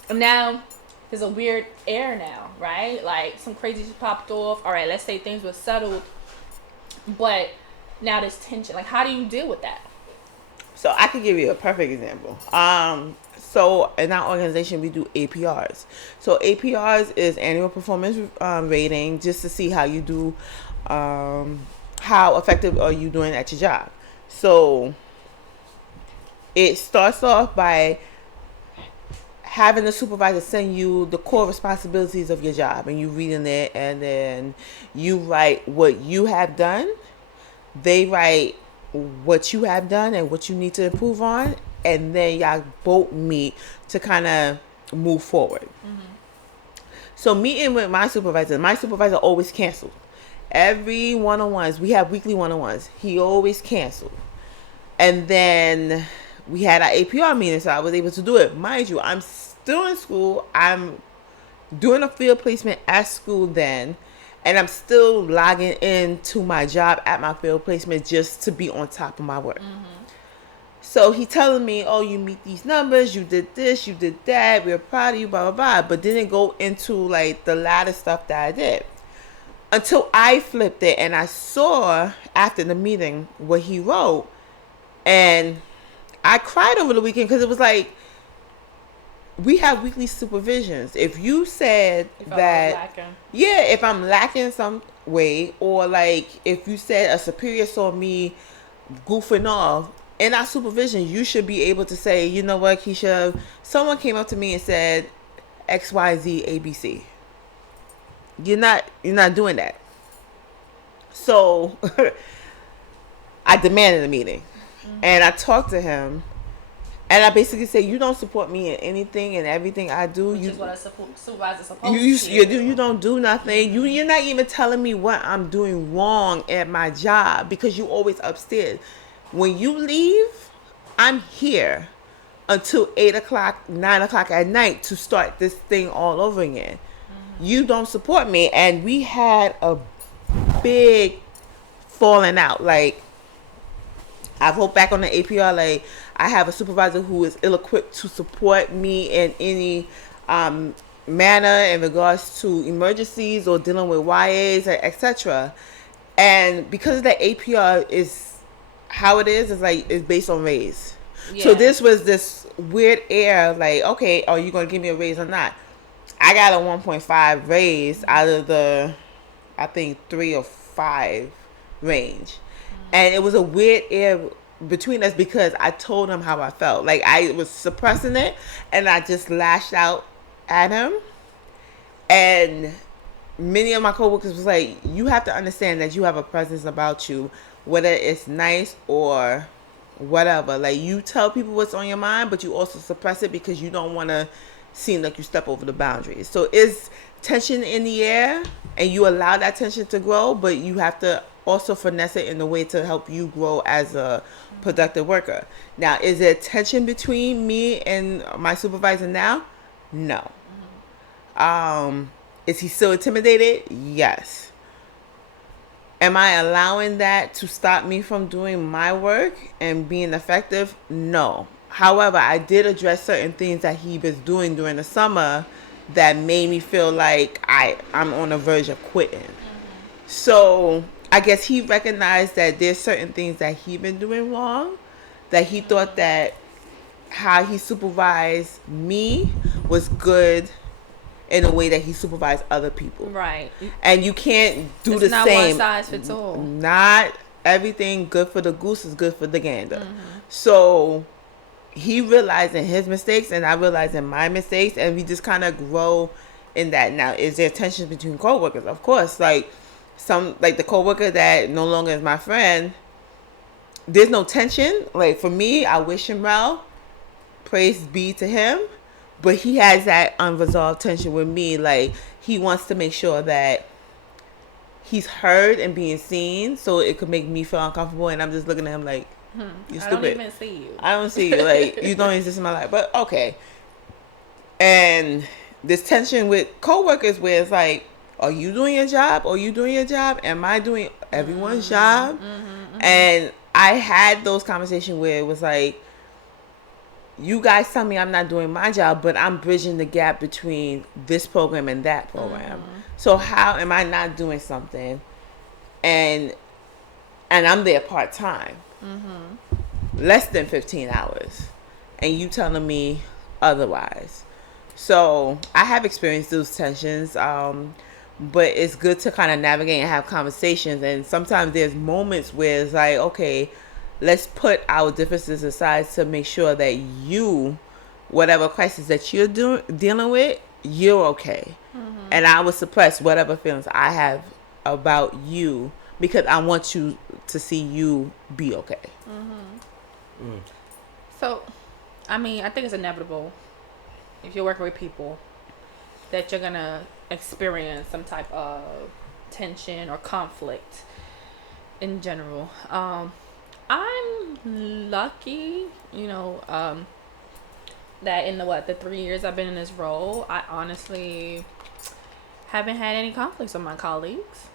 And now there's a weird air now, right? Like, some crazy shit popped off. All right, let's say things were settled, but now there's tension. Like, how do you deal with that? So I could give you a perfect example. So in our organization, we do APRs. So APRs is annual performance rating, just to see how you do, how effective are you doing at your job. So it starts off by having the supervisor send you the core responsibilities of your job, and you reading it, and then you write what you have done. They write what you have done and what you need to improve on, and then y'all both meet to kind of move forward. So meeting with my supervisor always canceled. Every one-on-ones, we have weekly one-on-ones, he always canceled. And then we had our APR meeting, so I was able to do it. Mind you, I'm still in school. I'm doing a field placement at school then, and I'm still logging into my job at my field placement just to be on top of my work. So he telling me, oh, you meet these numbers, you did this, you did that, we're proud of you, blah, blah, blah. But didn't go into, like, the latter stuff that I did. Until I flipped it and I saw after the meeting what he wrote. And I cried over the weekend because it was like, we have weekly supervisions. If you said if I'm lacking some way, or like if you said a superior saw me goofing off, in our supervision, you should be able to say, you know what, Keisha, someone came up to me and said X, Y, Z, A, B, C. You're not doing that. So I demanded a meeting, and I talked to him, and I basically said, you don't support me in anything and everything I do. Which you, is what a supervisor's supposed to do. You don't do nothing. You're not even telling me what I'm doing wrong at my job because you always upstairs. When you leave, I'm here until 8 o'clock, 9 o'clock at night to start this thing all over again. You don't support me. And we had a big falling out. Like, I wrote back on the APR, like, I have a supervisor who is ill-equipped to support me in any manner in regards to emergencies or dealing with YAs, etc. And because the APR is how it is like it's based on raise. Yeah. So this was this weird air, like, okay, are you going to give me a raise or not? I got a 1.5 raise out of the, I think, 3 or 5 range. And it was a weird air between us because I told him how I felt. Like, I was suppressing it, and I just lashed out at him. And many of my coworkers was like, you have to understand that you have a presence about you, whether it's nice or whatever. Like, you tell people what's on your mind, but you also suppress it because you don't want to seem like you step over the boundaries. So it's tension in the air, and you allow that tension to grow, but you have to also finesse it in a way to help you grow as a productive worker. Now, is there tension between me and my supervisor now? No. Is he still intimidated? Yes. Am I allowing that to stop me from doing my work and being effective? No. However, I did address certain things that he was doing during the summer that made me feel like I'm on the verge of quitting. So I guess he recognized that there's certain things that he been doing wrong, that he thought that how he supervised me was good in a way that he supervised other people. Right. And you can't do the same. It's not one size fits all. Not everything good for the goose is good for the gander. So he realized in his mistakes, and I realized in my mistakes, and we just kind of grow in that. Now, is there tension between coworkers? Of course. Like the coworker that no longer is my friend, there's no tension. Like, for me, I wish him well. Praise be to him. But he has that unresolved tension with me. Like, he wants to make sure that he's heard and being seen, so it could make me feel uncomfortable. And I'm just looking at him like, you stupid. I don't even see you. I don't see you. Like, you don't exist in my life. But okay. And this tension with coworkers where it's like, are you doing your job? Are you doing your job? Am I doing everyone's job? And I had those conversations where it was like, you guys tell me I'm not doing my job, but I'm bridging the gap between this program and that program. So how am I not doing something? And I'm there part-time. Less than 15 hours. And you telling me otherwise. So I have experienced those tensions. But it's good to kind of navigate and have conversations. And sometimes there's moments where it's like, okay, let's put our differences aside to make sure that you, whatever crisis that you're dealing with, you're okay. And I will suppress whatever feelings I have about you because I want you to see you be okay. So, I mean, I think it's inevitable if you're working with people that you're going to experience some type of tension or conflict in general. I'm lucky, that in the 3 years I've been in this role, I honestly haven't had any conflicts with my colleagues,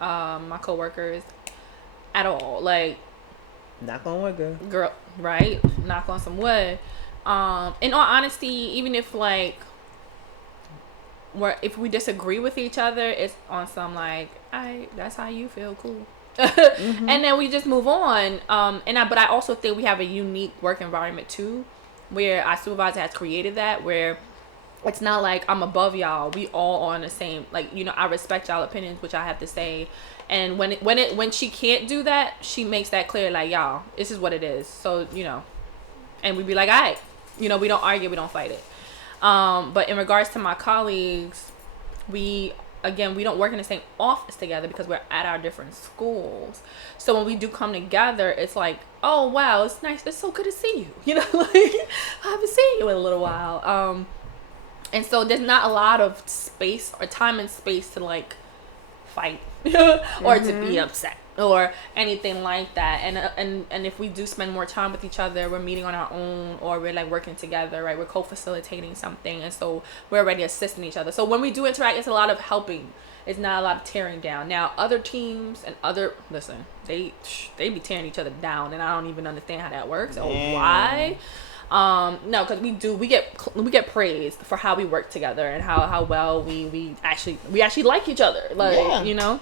my coworkers at all. Like, knock on wood, girl, right? Knock on some wood. In all honesty, even if if we disagree with each other, it's on some like, that's how you feel, cool. And then we just move on. But I also think we have a unique work environment too, where our supervisor has created that, where it's not like I'm above y'all. We all on the same, like, you know, I respect y'all opinions, which I have to say. And when she can't do that, she makes that clear, like, y'all, this is what it is. So, you know, and we'd be like, all right, you know, we don't argue, we don't fight it. But in regards to my colleagues, we don't work in the same office together because we're at our different schools. So when we do come together, it's like, oh wow, it's nice, it's so good to see you. You know, like, I haven't seen you in a little while. And so there's not a lot of space or time and space to like fight or to be upset or anything like that. And if we do spend more time with each other, we're meeting on our own, or we're like working together, right? We're co-facilitating something, and so we're already assisting each other. So when we do interact, it's a lot of helping. It's not a lot of tearing down. Now other teams and they be tearing each other down, and I don't even understand how that works or why. No, because we get praised for how we work together and how well we actually like each other, like, you know.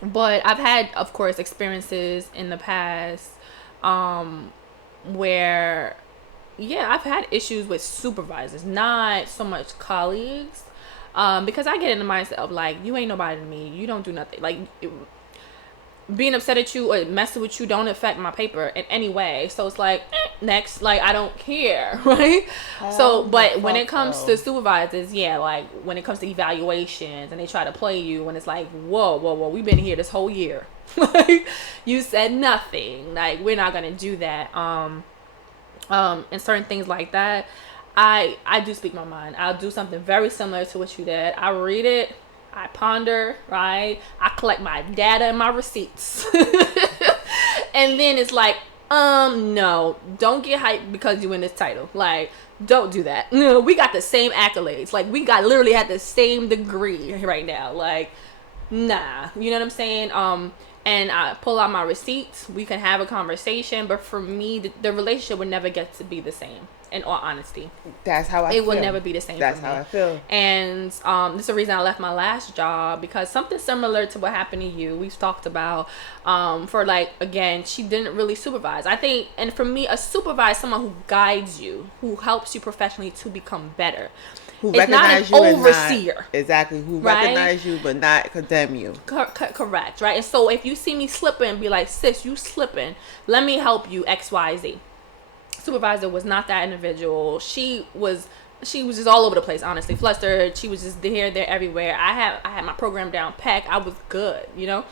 But I've had, of course, experiences in the past where I've had issues with supervisors, not so much colleagues, because I get in the mindset of like, you ain't nobody to me, you don't do nothing, like being upset at you or messing with you don't affect my paper in any way. So it's like, next, like, I don't care, right? So, but when it comes to supervisors, like when it comes to evaluations and they try to play you, when it's like, whoa, we've been here this whole year. Like, you said nothing. Like, we're not gonna do that. And certain things like that, I do speak my mind. I'll do something very similar to what you did. I read it, I ponder, right? I collect my data and my receipts. And then it's like, no, don't get hyped because you win this title. Like, don't do that. No, we got the same accolades. Like, we got literally had the same degree right now. Like, nah, you know what I'm saying? And I pull out my receipts. We can have a conversation, but for me, the relationship would never get to be the same. In all honesty, that's how I feel. It will never be the same. That's how I feel. And this is the reason I left my last job, because something similar to what happened to you, we've talked about. For like, again, she didn't really supervise. I think, and for me, a supervisor is someone who guides you, who helps you professionally to become better. Who it's recognize not an you overseer. Not, exactly. Who right? recognize you but not condemn you. Correct, right? And so if you see me slipping, be like, sis, you slipping. Let me help you, XYZ. Supervisor was not that individual. She was just all over the place, honestly, flustered. She was just here, there, everywhere. I had my program down pat. I was good, you know.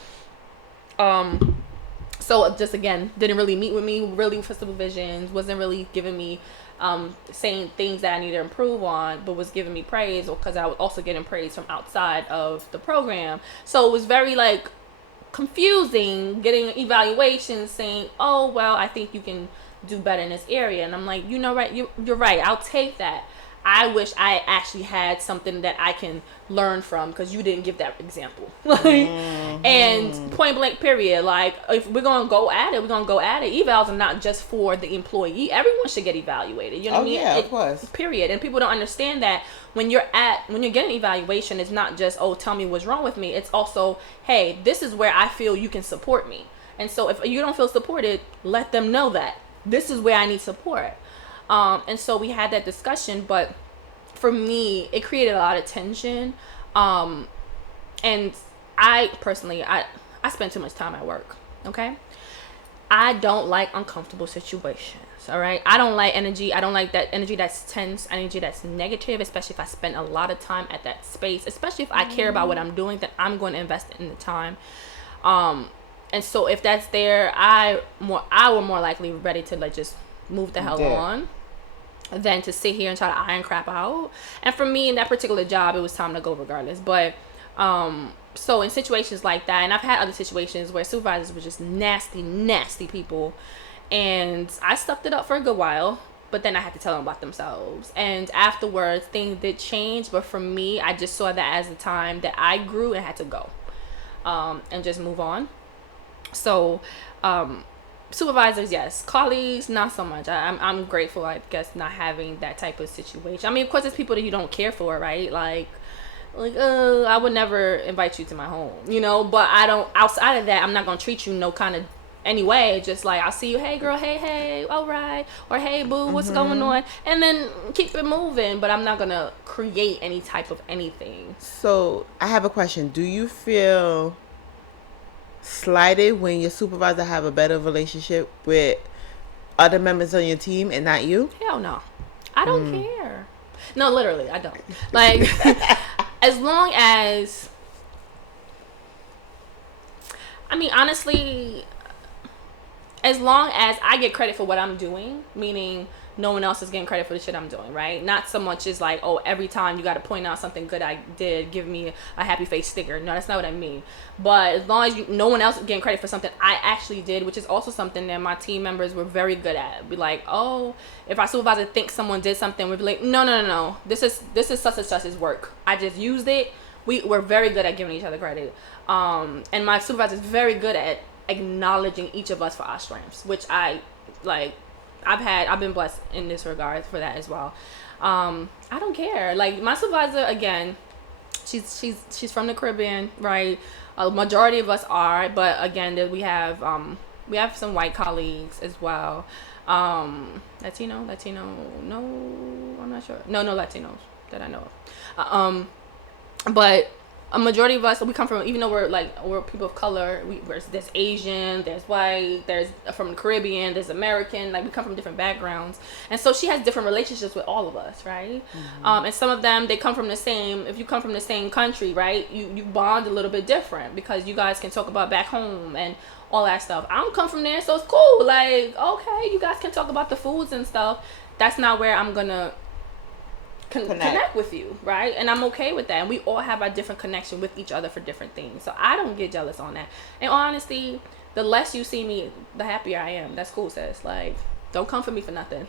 So just, again, didn't really meet with me really for supervisions. Wasn't really giving me saying things that I need to improve on, but was giving me praise, because I was also getting praise from outside of the program. So it was very like confusing, getting evaluations saying, oh well, I think you can do better in this area. And I'm like, you know, right, you're right, I'll take that. I wish I actually had something that I can learn from, because you didn't give that example. And point blank period. Like, if we're gonna go at it, we're gonna go at it. Evals are not just for the employee. Everyone should get evaluated, you know what I mean? Yeah, of course. Period. And people don't understand that when you're getting evaluation, it's not just, oh, tell me what's wrong with me. It's also, hey, this is where I feel you can support me. And so if you don't feel supported, let them know that this is where I need support. And so we had that discussion, but for me, it created a lot of tension. And I personally, I spend too much time at work. Okay. I don't like uncomfortable situations. All right. I don't like energy. I don't like that energy that's tense, energy that's negative, especially if I spend a lot of time at that space, especially if I care about what I'm doing, then I'm going to invest in the time. And so if that's there, I will more likely ready to like just move the hell on than to sit here and try to iron crap out. And for me in that particular job, it was time to go regardless. But so in situations like that, and I've had other situations where supervisors were just nasty people, and I stuffed it up for a good while, but then I had to tell them about themselves. And afterwards, things did change, but for me, I just saw that as a time that I grew and had to go and just move on. So supervisors, yes. Colleagues, not so much. I'm grateful, I guess, not having that type of situation. I mean, of course, there's people that you don't care for, right? Like I would never invite you to my home, you know. But I don't. Outside of that, I'm not gonna treat you no kind of anyway, just like I'll see you, hey girl, hey, all right, or hey boo, what's going on, and then keep it moving. But I'm not gonna create any type of anything. So I have a question. Do you feel slighted when your supervisor have a better relationship with other members on your team and not you? Hell no, I don't care. No, literally, I don't. Like, as long as, I mean, honestly, as long as I get credit for what I'm doing, meaning no one else is getting credit for the shit I'm doing, right? Not so much as like, oh, every time you got to point out something good I did, give me a happy face sticker. No, that's not what I mean. But as long as no one else is getting credit for something I actually did, which is also something that my team members were very good at. Be like, oh, if our supervisor thinks someone did something, we'd be like, no. This is such and such's work. I just used it. We're very good at giving each other credit. And my supervisor is very good at acknowledging each of us for our strengths, which I like. I've been blessed in this regard for that as well. I don't care. Like my supervisor, again, she's from the Caribbean, right? A majority of us are, but again, we have some white colleagues as well. Latino, no, I'm not sure. No Latinos that I know of. But a majority of us, we come from, even though we're people of color, there's Asian, there's white, there's from the Caribbean, there's American, like we come from different backgrounds, and so she has different relationships with all of us, right? And some of them, they come from the same, if you come from the same country, right, you bond a little bit different because you guys can talk about back home and all that stuff. I don't come from there, so it's cool. Like, okay, you guys can talk about the foods and stuff. That's not where I'm gonna connect with you, right? And I'm okay with that. And we all have our different connection with each other for different things. So I don't get jealous on that. And honestly, the less you see me, the happier I am. That's cool, sis. Like, don't come for me for nothing.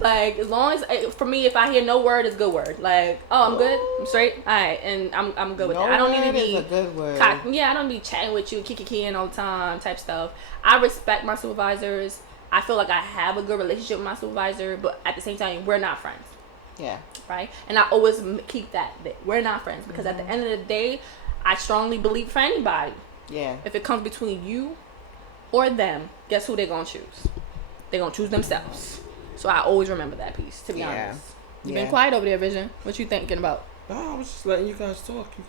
like as long as, for me, if I hear no word, it's good word. Like, oh, I'm good, I'm straight, all right, and I'm good with that. I don't need to be a good word. I don't need to be chatting with you, kiki all the time type stuff. I respect my supervisors. I feel like I have a good relationship with my supervisor, but at the same time, we're not friends. Yeah. Right? And I always keep that we're not friends, because at the end of the day, I strongly believe for anybody. Yeah. If it comes between you or them, guess who they're going to choose? They're going to choose themselves. So I always remember that piece, to be honest. You've been quiet over there, Vision. What you thinking about? No, I was just letting you guys talk. You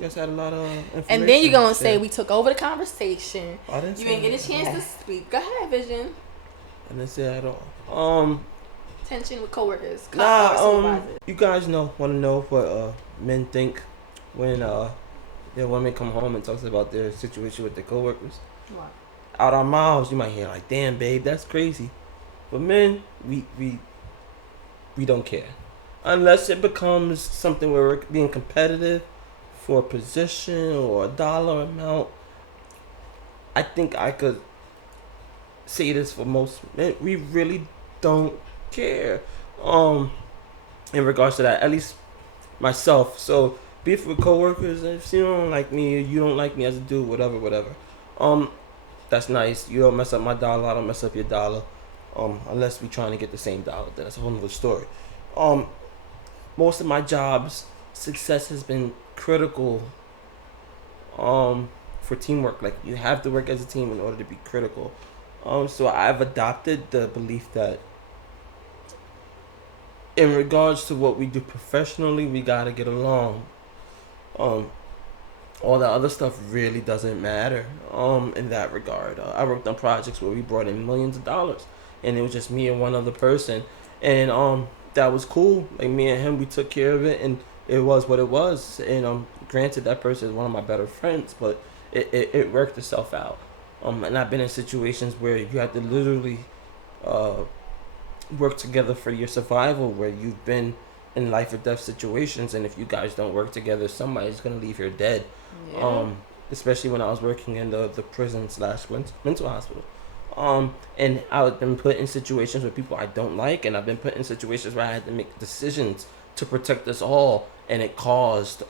guys had a lot of information. And then you're going to say we took over the conversation. I didn't you didn't get a chance to speak. Go ahead, Vision. I didn't say that at all. Tension with coworkers. You guys want to know what men think when their women come home and talks about their situation with their coworkers. What? Out our mouths, you might hear like, "Damn, babe, that's crazy." But men, we don't care unless it becomes something where we're being competitive for a position or a dollar amount. I think I could say this for most men. We really don't care in regards to that, at least myself. So beef with coworkers, if you don't like me, you don't like me as a dude, whatever, that's nice. You don't mess up my dollar, I don't mess up your dollar, unless we trying to get the same dollar. That's a whole nother story. Most of my jobs, success has been critical for teamwork. Like, you have to work as a team in order to be critical. So I've adopted the belief that in regards to what we do professionally, we gotta get along. All the other stuff really doesn't matter in that regard. I worked on projects where we brought in millions of dollars, and it was just me and one other person, and that was cool. Like, me and him, we took care of it, and it was what it was. And granted, that person is one of my better friends, but it worked itself out. And I've been in situations where you have to literally work together for your survival, where you've been in life or death situations, and if you guys don't work together, somebody's gonna leave here dead. Yeah. Especially when I was working in the prison / mental hospital. And I've been put in situations with people I don't like, and I've been put in situations where I had to make decisions to protect us all, and it caused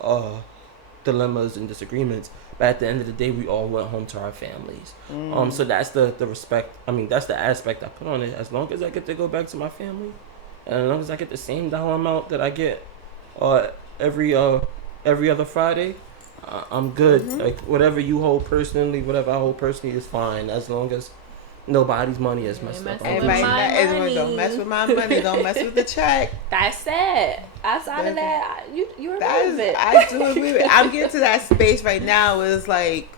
dilemmas and disagreements. But at the end of the day, we all went home to our families. So that's the respect. I mean, that's the aspect I put on it. As long as I get to go back to my family, and as long as I get the same dollar amount that I get every other Friday, I'm good. Mm-hmm. Like whatever you hold personally, whatever I hold personally is fine, as long as nobody's money is messed up. Everybody, don't mess with my money. Don't mess with the check. That's it. Outside of that, you agree with it. I do agree with it. I'm getting to that space right now where it's like,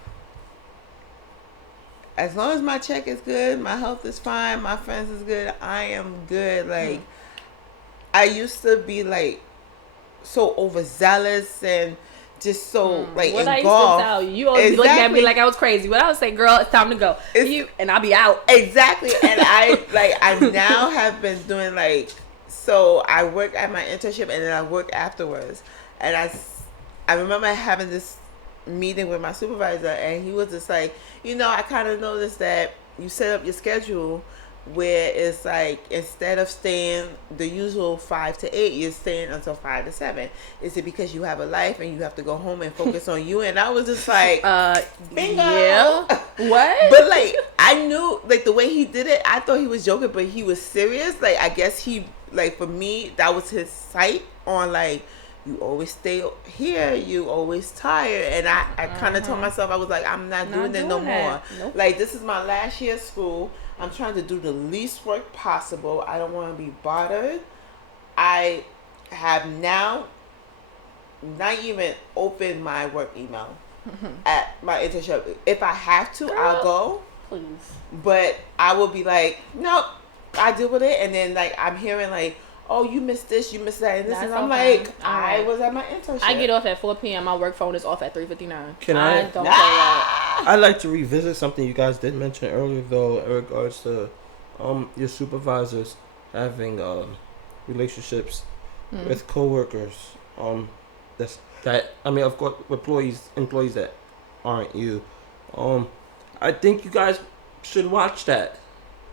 as long as my check is good, my health is fine, my friends is good, I am good. Like, I used to be like so overzealous and just so like what engulfed. I used to tell you, you always be looking at me like I was crazy. What I would say, girl, it's time to go. And I'll be out. Exactly. And I now have been doing like, so I work at my internship and then I work afterwards. And I remember having this meeting with my supervisor and he was just like, I kind of noticed that you set up your schedule where it's like, instead of staying the usual 5 to 8, you're staying until 5 to 7. Is it because you have a life and you have to go home and focus on you? And I was just like, bingo. Yeah. What? But like, I knew like the way he did it, I thought he was joking, but he was serious. Like, I guess he, like, for me, that was his sight on like, you always stay here, you always tired. And I kind of told myself, I was like, I'm not doing it no more. Nope. Like, this is my last year of school. I'm trying to do the least work possible. I don't want to be bothered. I have now not even opened my work email at my internship. If I have to, Girl, I'll go. Please. But I will be like, nope, I deal with it. And then like, I'm hearing like, oh, you missed this, you missed that, and this, That's and I'm okay. like, I was at my internship. I get off at 4 p.m. My work phone is off at 3:59. Can I don't play that. I'd like to revisit something you guys did mention earlier, though, in regards to your supervisors having relationships with coworkers. Of course, employees that aren't you. I think you guys should watch that.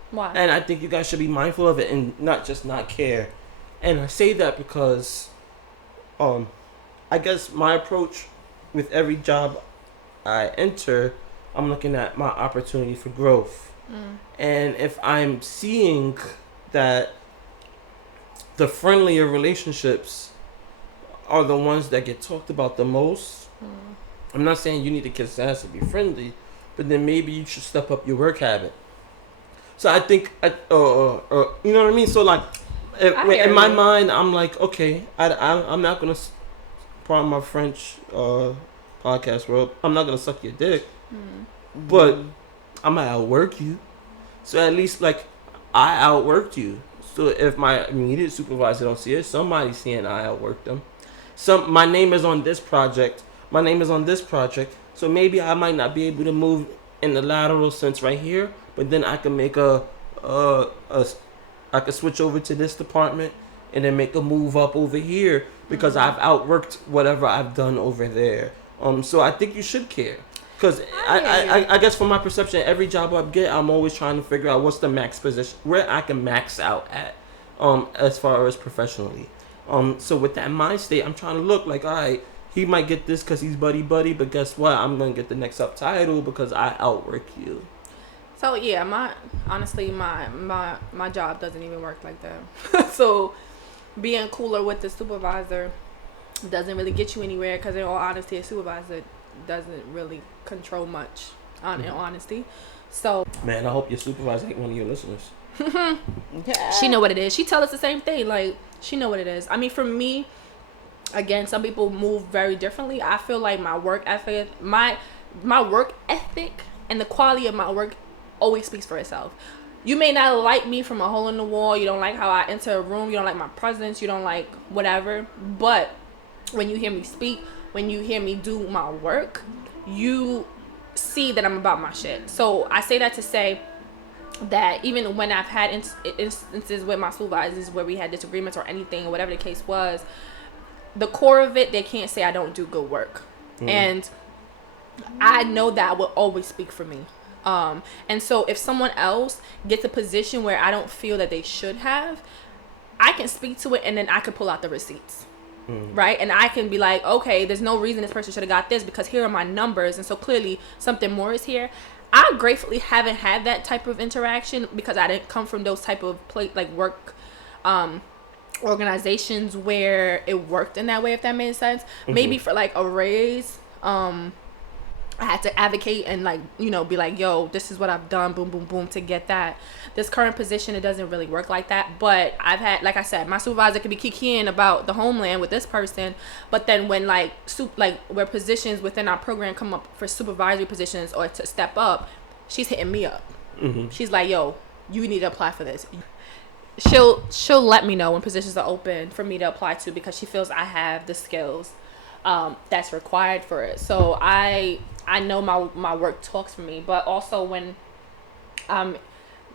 Why? And I think you guys should be mindful of it and not just not care. And I say that because, I guess my approach with every job I enter, I'm looking at my opportunity for growth. And if I'm seeing that the friendlier relationships are the ones that get talked about the most, I'm not saying you need to kiss ass to be friendly, but then maybe you should step up your work habit. So I think, you know what I mean? So like, in my mind, I'm like, okay, I'm not going to, pardon my French podcast world, I'm not going to suck your dick, but I'm going to outwork you. So at least, like, I outworked you. So if my immediate supervisor don't see it, somebody's seeing I outworked them. My name is on this project. So maybe I might not be able to move in the lateral sense right here, but then I can make I could switch over to this department and then make a move up over here because I've outworked whatever I've done over there. So I think you should care. Because I guess from my perception, every job I get, I'm always trying to figure out what's the max position, where I can max out at, as far as professionally. So with that mind state, I'm trying to look like, all right, he might get this because he's buddy, but guess what? I'm going to get the next subtitle because I outwork you. So yeah, my job doesn't even work like that. So being cooler with the supervisor doesn't really get you anywhere because in all honesty, a supervisor doesn't really control much in honesty. So man, I hope your supervisor ain't one of your listeners. She know what it is. She tell us the same thing. Like, she know what it is. I mean, for me, again, some people move very differently. I feel like my work ethic, my work ethic and the quality of my work always speaks for itself. You may not like me from a hole in the wall. You don't like how I enter a room. You don't like my presence. You don't like whatever. But when you hear me speak, when you hear me do my work, you see that I'm about my shit. So I say that to say that even when I've had instances with my supervisors where we had disagreements or anything, or whatever the case was, the core of it, they can't say I don't do good work. And I know that will always speak for me. And so if someone else gets a position where I don't feel that they should have, I can speak to it and then I can pull out the receipts. Right? And I can be like, okay, there's no reason this person should have got this because here are my numbers. And so clearly something more is here. I gratefully haven't had that type of interaction because I didn't come from those type of work organizations where it worked in that way, if that made sense. Maybe for like a raise I had to advocate and like, you know, be like, yo, this is what I've done, boom, boom, boom, to get that. This current position, it doesn't really work like that. But I've had, like I said, my supervisor could be kikiing about the homeland with this person, but then when like where positions within our program come up for supervisory positions or to step up, she's hitting me up. Mm-hmm. She's like, yo, you need to apply for this. She'll let me know when positions are open for me to apply to, because she feels I have the skills that's required for it. So I know my work talks for me. But also when I'm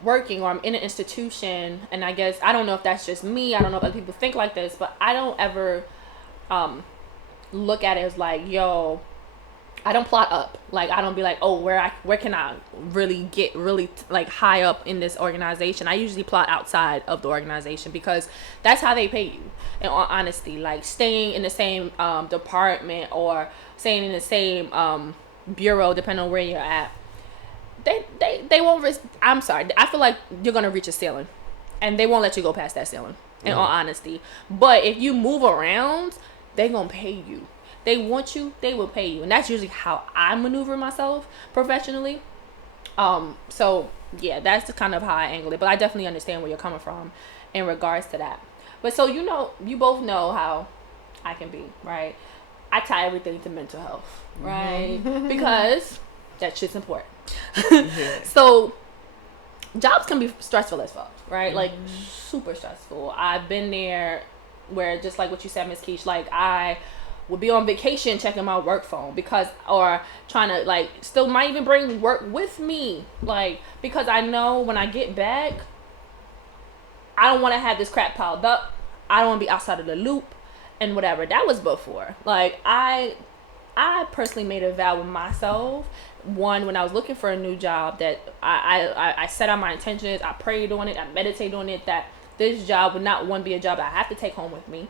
working or I'm in an institution, and I guess I don't know if that's just me, I don't know if other people think like this, but I don't ever look at it as like, yo, I don't plot up. Like, I don't be like, oh, where can I really get like high up in this organization. I usually plot outside of the organization, because that's how they pay you. In all honesty, like staying in the same department or staying in the same bureau, depending on where you're at, they won't risk. I'm sorry, I feel like you're gonna reach a ceiling, and they won't let you go past that ceiling. In all honesty, but if you move around, they gonna pay you. They want you, they will pay you. And that's usually how I maneuver myself professionally. So yeah, that's the kind of how I angle it. But I definitely understand where you're coming from in regards to that. But so, you know, you both know how I can be, right? I tie everything to mental health, right? Mm-hmm. Because that shit's important. Mm-hmm. So jobs can be stressful as fuck, right? Mm-hmm. Like super stressful. I've been there where, just like what you said, Miss Keesh, like I would be on vacation checking my work phone or trying to like still might even bring work with me, like, because I know when I get back, I don't want to have this crap piled up. I don't want to be outside of the loop and whatever. That was before. Like I personally made a vow with myself. One, when I was looking for a new job, that I set out my intentions. I prayed on it. I meditated on it. That this job would not be a job that I have to take home with me.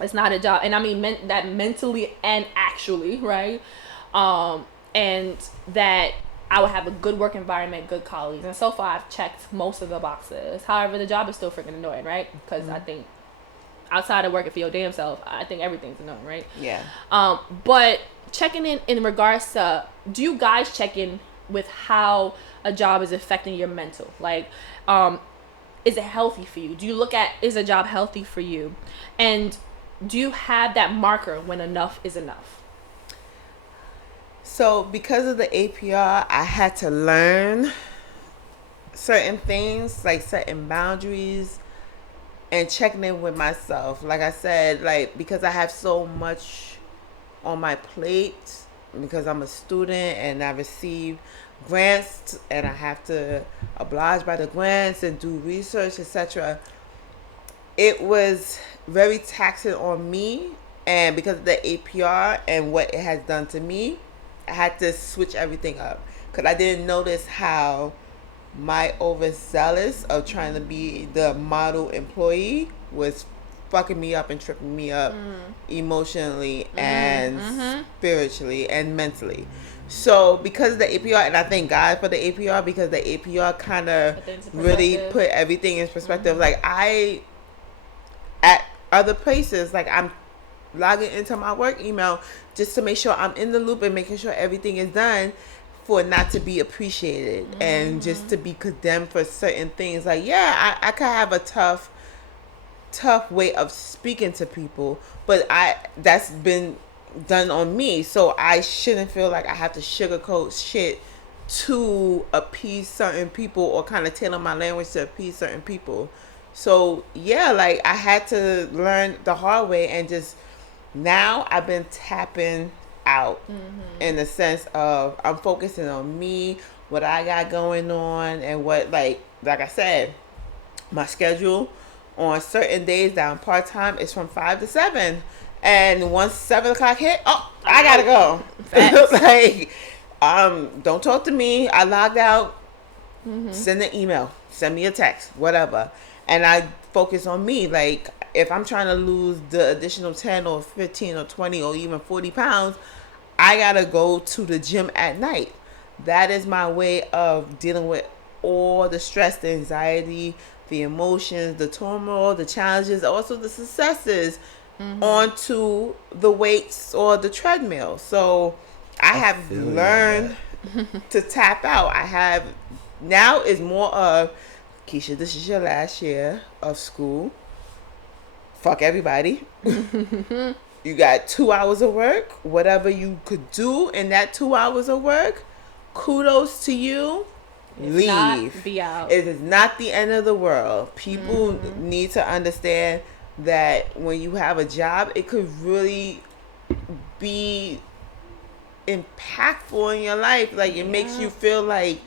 It's not a job, and I mean that mentally and actually, right? And that I would have a good work environment, good colleagues, and so far I've checked most of the boxes. However, the job is still freaking annoying, right? Because I think outside of working for your damn self, I think everything's annoying, right? Yeah. But checking in regards to, do you guys check in with how a job is affecting your mental? Like, is it healthy for you? Do you look at, is a job healthy for you? And do you have that marker when enough is enough? So because of the APR, I had to learn certain things, like certain boundaries, and checking in with myself. Like I said, like, because I have so much on my plate, because I'm a student and I receive grants and I have to oblige by the grants and do research, etc. It was very taxing on me, and because of the APR and what it has done to me, I had to switch everything up, because I didn't notice how my overzealous of trying to be the model employee was fucking me up and tripping me up emotionally and spiritually and mentally. So because of the APR, and I thank God for the APR, because the APR kind of really put everything in perspective. Like at other places, like I'm logging into my work email just to make sure I'm in the loop and making sure everything is done, for not to be appreciated and just to be condemned for certain things. Like, yeah, I could have a tough way of speaking to people, but that's been done on me, so I shouldn't feel like I have to sugarcoat shit to appease certain people or kind of tailor my language to appease certain people. So yeah, like I had to learn the hard way, and just now I've been tapping out in the sense of I'm focusing on me, what I got going on, and what, like I said, my schedule on certain days that I'm part-time is from 5 to 7, and once 7 o'clock hit, I gotta go. Like, don't talk to me. I logged out. Send an email, send me a text, whatever, and I focus on me. Like, if I'm trying to lose the additional 10 or 15 or 20 or even 40 pounds, I gotta go to the gym at night. That is my way of dealing with all the stress, the anxiety, the emotions, the turmoil, the challenges, also the successes onto the weights or the treadmill. So I have learned to tap out. I have now is more of, Keisha, this is your last year of school. Fuck everybody. You got 2 hours of work. Whatever you could do in that 2 hours of work, kudos to you. Leave. Not be out. It is not the end of the world. People need to understand that when you have a job, it could really be impactful in your life. Like, it makes you feel like,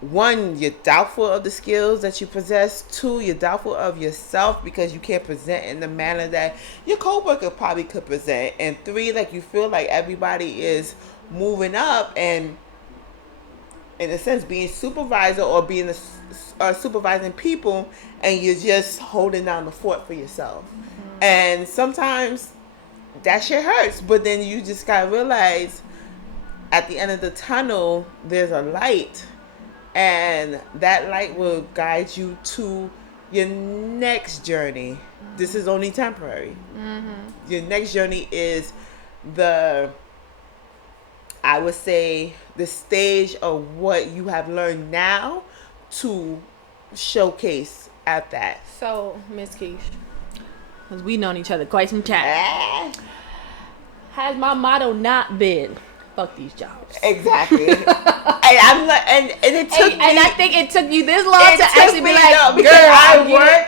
one, you're doubtful of the skills that you possess. Two, you're doubtful of yourself because you can't present in the manner that your coworker probably could present. And three, like, you feel like everybody is moving up and, in a sense, being supervisor or being supervising people, and you're just holding down the fort for yourself. And sometimes that shit hurts, but then you just gotta realize at the end of the tunnel there's a light, and that light will guide you to your next journey. This is only temporary. Your next journey is I would say, the stage of what you have learned now to showcase at that. So, Miss Keesh, because we known each other quite some time, has my motto not been fuck these jobs? Exactly. and I'm like, and it took me, and I think it took you this long to actually be like, no, girl,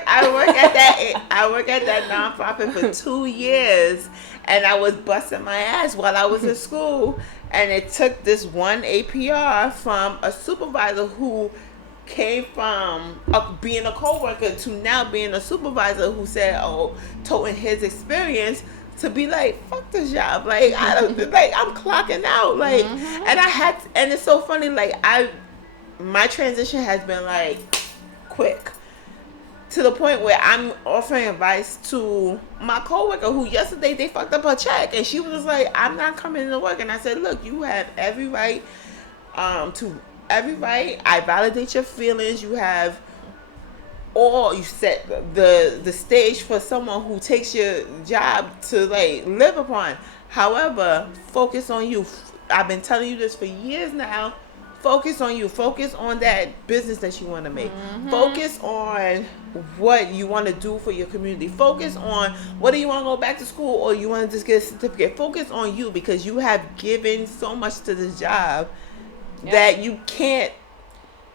I work at that nonprofit for 2 years, and I was busting my ass while I was in school. And it took this one APR from a supervisor who came from being a coworker to now being a supervisor, who said, told his experience to be like, fuck this job. Like, I'm clocking out. Like, and it's so funny. Like, my transition has been like quick, to the point where I'm offering advice to my coworker who yesterday they fucked up her check, and she was just like, I'm not coming to work. And I said, look, you have every right I validate your feelings. You have you set the stage for someone who takes your job to like live upon. However, focus on you. I've been telling you this for years now. Focus on you. Focus on that business that you want to make. Focus on what you want to do for your community. Focus on whether you want to go back to school or you want to just get a certificate. Focus on you, because you have given so much to this job that you can't.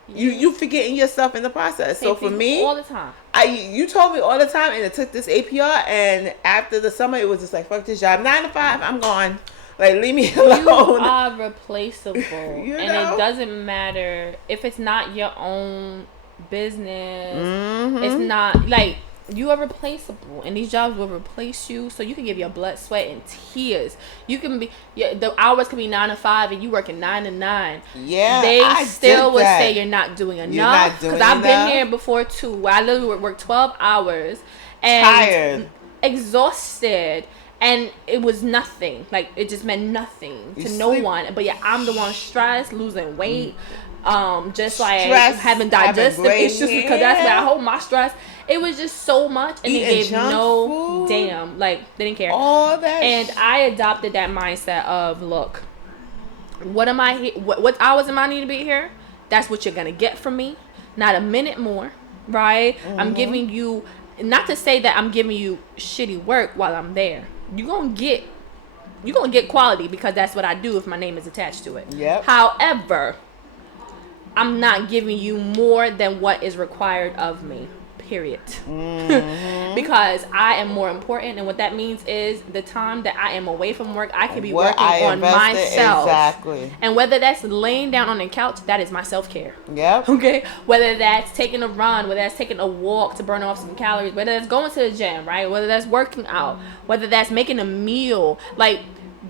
You forgetting yourself in the process. So for me, all the time. You told me all the time, and it took this APR, and after the summer, it was just like, fuck this job. 9 to 5, I'm gone. Like, leave me alone. You are replaceable. You and know? It doesn't matter if it's not your own business. It's not, like, you are replaceable. And these jobs will replace you. So you can give your blood, sweat, and tears. You can be, the hours can be 9 to 5 and you working 9 to 9. Yeah, They still would say you're not doing enough. Because I've been here before, too, where I literally would work 12 hours. And tired. Exhausted. And it was nothing. Like, it just meant nothing to no one. But yeah, I'm the one stressed, losing weight, just like Stress, having digestive issues, because that's where I hold my stress. It was just so much, and they gave no food. damn. Like, they didn't care. All that. And I adopted that mindset of, look, what am I here? What hours am I need to be here? That's what you're gonna get from me. Not a minute more, right? I'm giving you, not to say that I'm giving you shitty work while I'm there. You're gonna get quality, because that's what I do if my name is attached to it. Yep. However, I'm not giving you more than what is required of me. Period. Because I am more important, and what that means is the time that I am away from work, I can be working on myself. Exactly. And whether that's laying down on the couch, that is my self-care. Yep. Okay. Whether that's taking a run, whether that's taking a walk to burn off some calories, whether that's going to the gym, right? Whether that's working out, whether that's making a meal, like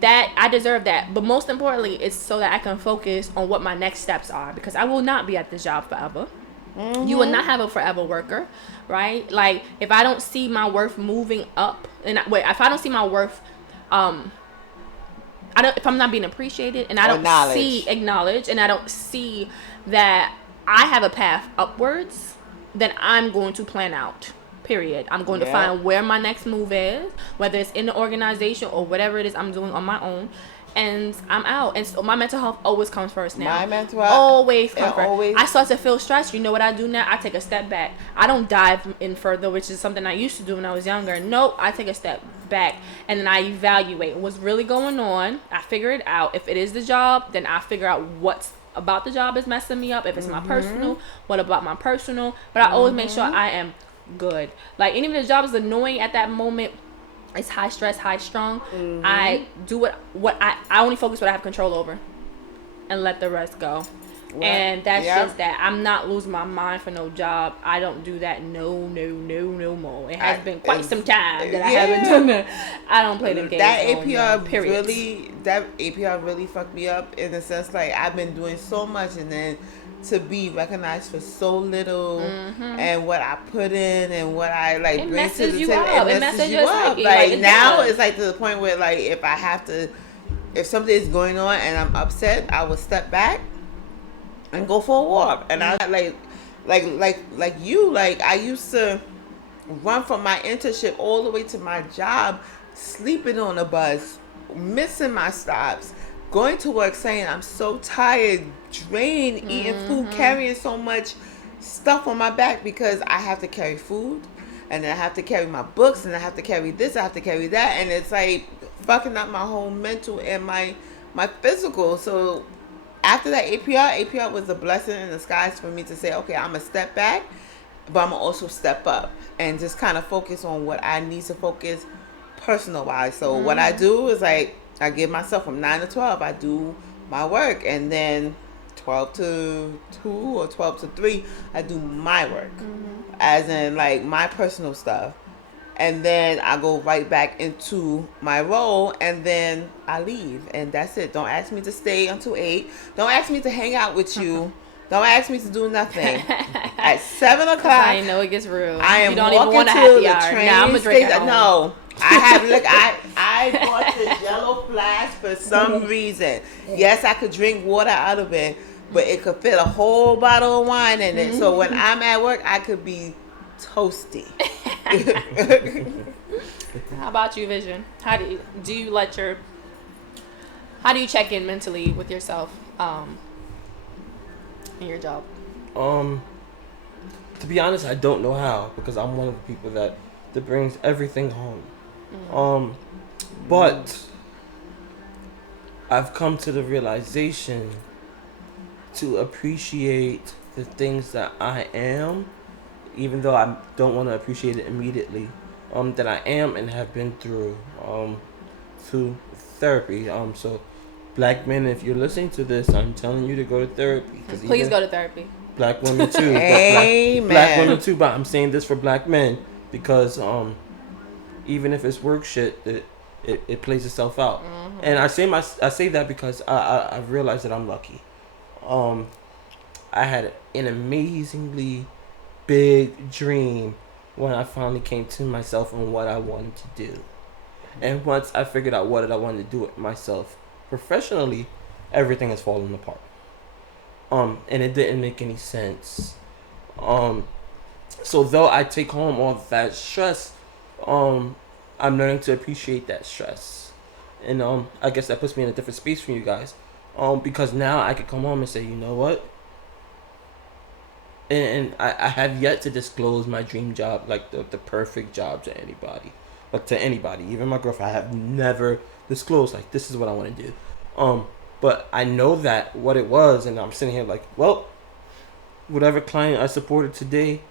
that, I deserve that. But most importantly, it's so that I can focus on what my next steps are, because I will not be at this job forever. You will not have a forever worker, right? Like, if I don't see my worth moving up, and if I don't see my worth, if I'm not being appreciated, and I don't see acknowledged, and I don't see that I have a path upwards, then I'm going to plan out. period. I'm going to find where my next move is, whether it's in the organization or whatever it is I'm doing on my own. And I'm out. And so my mental health always comes first now. My mental health always comes first. I start to feel stressed. You know what I do now? I take a step back. I don't dive in further, which is something I used to do when I was younger. Nope. I take a step back and then I evaluate what's really going on. I figure it out. If it is the job, then I figure out what's about the job is messing me up. If it's my personal, what about my personal? But I always make sure I am good. Like, even if the job is annoying at that moment, it's high stress, high strung. I do what I only focus what I have control over, and let the rest go. Right. And that's just that. I'm not losing my mind for no job. I don't do that. No more. It has been quite some time that I haven't done that. I don't play them games. That APR really fucked me up in the sense, like, I've been doing so much, and then to be recognized for so little, and what I put in and what I bring to the table, it messes you up. Like now, it's like to the point where, like, if something is going on and I'm upset, I will step back and go for a walk. And I like you, I used to run from my internship all the way to my job, sleeping on the bus, missing my stops, going to work saying I'm so tired, drained, eating food, carrying so much stuff on my back because I have to carry food, and then I have to carry my books, and I have to carry this, I have to carry that, and it's like fucking up my whole mental and my physical. So after that APR was a blessing in disguise for me to say, okay, I'm gonna step back, but I'm gonna also step up and just kind of focus on what I need to focus personal wise. So what I do is, like, I give myself from 9 to 12, I do my work, and then 12 to 2 or 12 to 3, I do my work, as in, like, my personal stuff. And then I go right back into my role, and then I leave, and that's it. Don't ask me to stay until 8. Don't ask me to hang out with you. Don't ask me to do nothing. At 7 o'clock, I know it gets real. I am you don't walking even want a to happy the hour. train Now I'm gonna drink station. No, I have I bought the yellow flask for some reason. Yes, I could drink water out of it, but it could fit a whole bottle of wine in it. So when I'm at work, I could be toasty. How about you, Vision? How do you check in mentally with yourself in your job? To be honest, I don't know how, because I'm one of the people that brings everything home. But I've come to the realization to appreciate the things that I am, even though I don't want to appreciate it immediately, that I am and have been through therapy. So black men, if you're listening to this, I'm telling you to go to therapy. Please go to therapy. Black women too. Amen. Black women too, but I'm saying this for black men because even if it's work shit, it plays itself out. And I say that because I've realized that I'm lucky. I had an amazingly big dream when I finally came to myself on what I wanted to do. And once I figured out what I wanted to do with myself professionally, everything has fallen apart. And it didn't make any sense. So though I take home all that stress, I'm learning to appreciate that stress. And I guess that puts me in a different space from you guys. Because now I can come home and say, you know what? And I have yet to disclose my dream job, like the perfect job to anybody. Like to anybody, even my girlfriend, I have never disclosed, like, this is what I want to do. But I know that what it was, and I'm sitting here like, well, whatever client I supported today,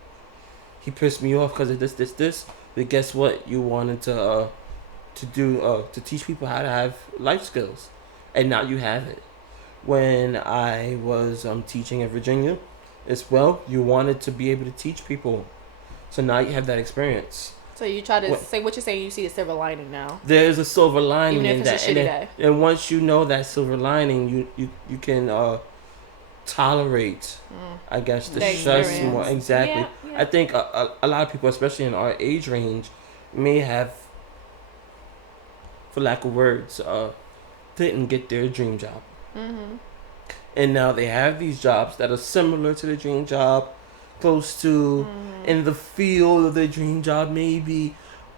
he pissed me off because of this. But guess what? You wanted to teach people how to have life skills, and now you have it. When I was teaching in Virginia, as well, you wanted to be able to teach people, so now you have that experience. So you try to say what you're saying. You see the silver lining now. There's a silver lining even if in it's that, a shitty day. And once you know that silver lining, you can tolerate, I guess, the stress more. Exactly. Yeah. I think a lot of people, especially in our age range, may have, for lack of words, didn't get their dream job. And now they have these jobs that are similar to the dream job, close to in the field of their dream job maybe,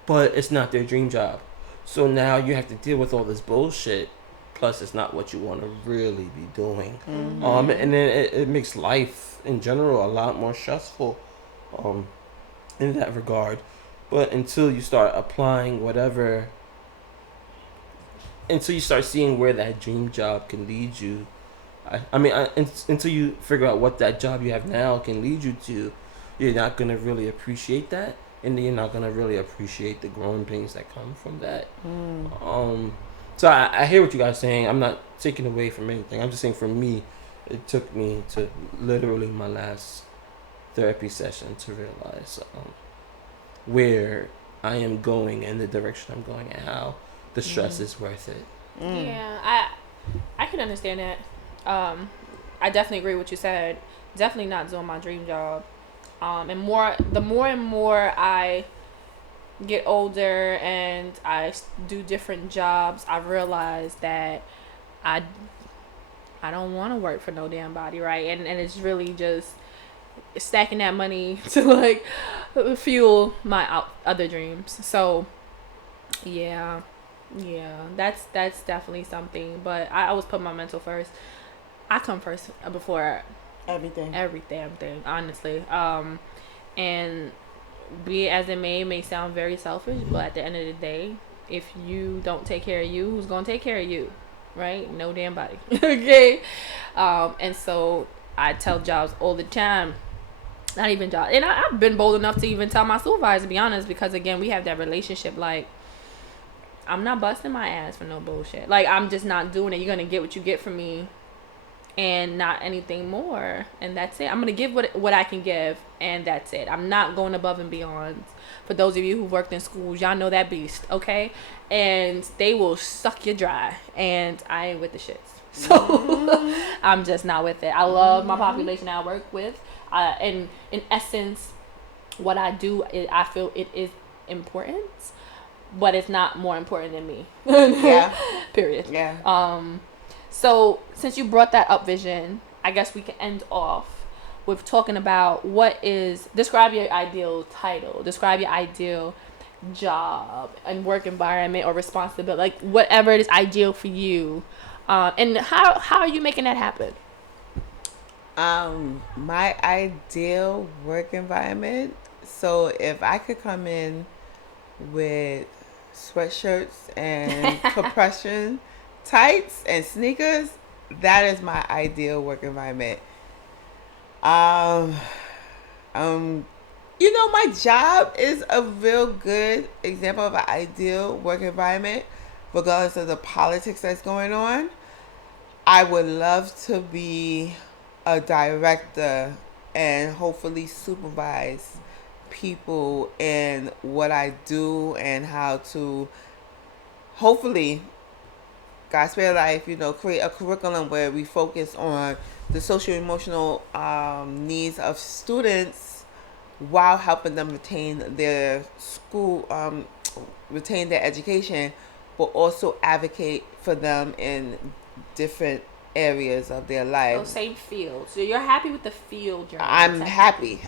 but it's not their dream job. So now you have to deal with all this bullshit. Plus, it's not what you want to really be doing. And then it makes life in general a lot more stressful in that regard. But until you start applying whatever, until you start seeing where that dream job can lead you, until you figure out what that job you have now can lead you to, you're not going to really appreciate that. And then you're not going to really appreciate the growing pains that come from that. So I hear what you guys are saying. I'm not taking away from anything. I'm just saying for me, it took me to literally my last therapy session to realize where I am going and the direction I'm going and how the stress is worth it. Yeah, I can understand that. I definitely agree with what you said. Definitely not doing my dream job. And the more and more I get older and I do different jobs, I realize that I don't want to work for no damn body, right? And it's really just stacking that money to like fuel my other dreams. So yeah, that's definitely something. But I always put my mental first. I come first before every damn thing, honestly. And be it as it may sound very selfish, but at the end of the day, if you don't take care of you, who's gonna take care of you, right? No damn body. Okay. And so I tell jobs all the time, not even jobs, and I've been bold enough to even tell my supervisor, to be honest, because again, we have that relationship. Like, I'm not busting my ass for no bullshit. Like, I'm just not doing it. You're gonna get what you get from me, and not anything more, and that's it. I'm gonna give what I can give, and that's it. I'm not going above and beyond. For those of you who worked in schools, y'all know that beast, okay? And they will suck you dry, and I ain't with the shits. So I'm just not with it. I love my population I work with, and in essence, what I do, I feel it is important, but it's not more important than me. Yeah. Period. Yeah. So since you brought that up, Vision, I guess we can end off with talking about describe your ideal title, describe your ideal job and work environment or responsibility, like whatever it is ideal for you, and how are you making that happen? My ideal work environment. So if I could come in with sweatshirts and compression tights and sneakers, that is my ideal work environment. My job is a real good example of an ideal work environment, regardless of the politics that's going on. I would love to be a director and hopefully supervise people in what I do and how to hopefully, God spare life, create a curriculum where we focus on the social emotional needs of students while helping them retain their school, retain their education, but also advocate for them in different areas of their life. Oh, same field. So you're happy with the field you're in? I'm happy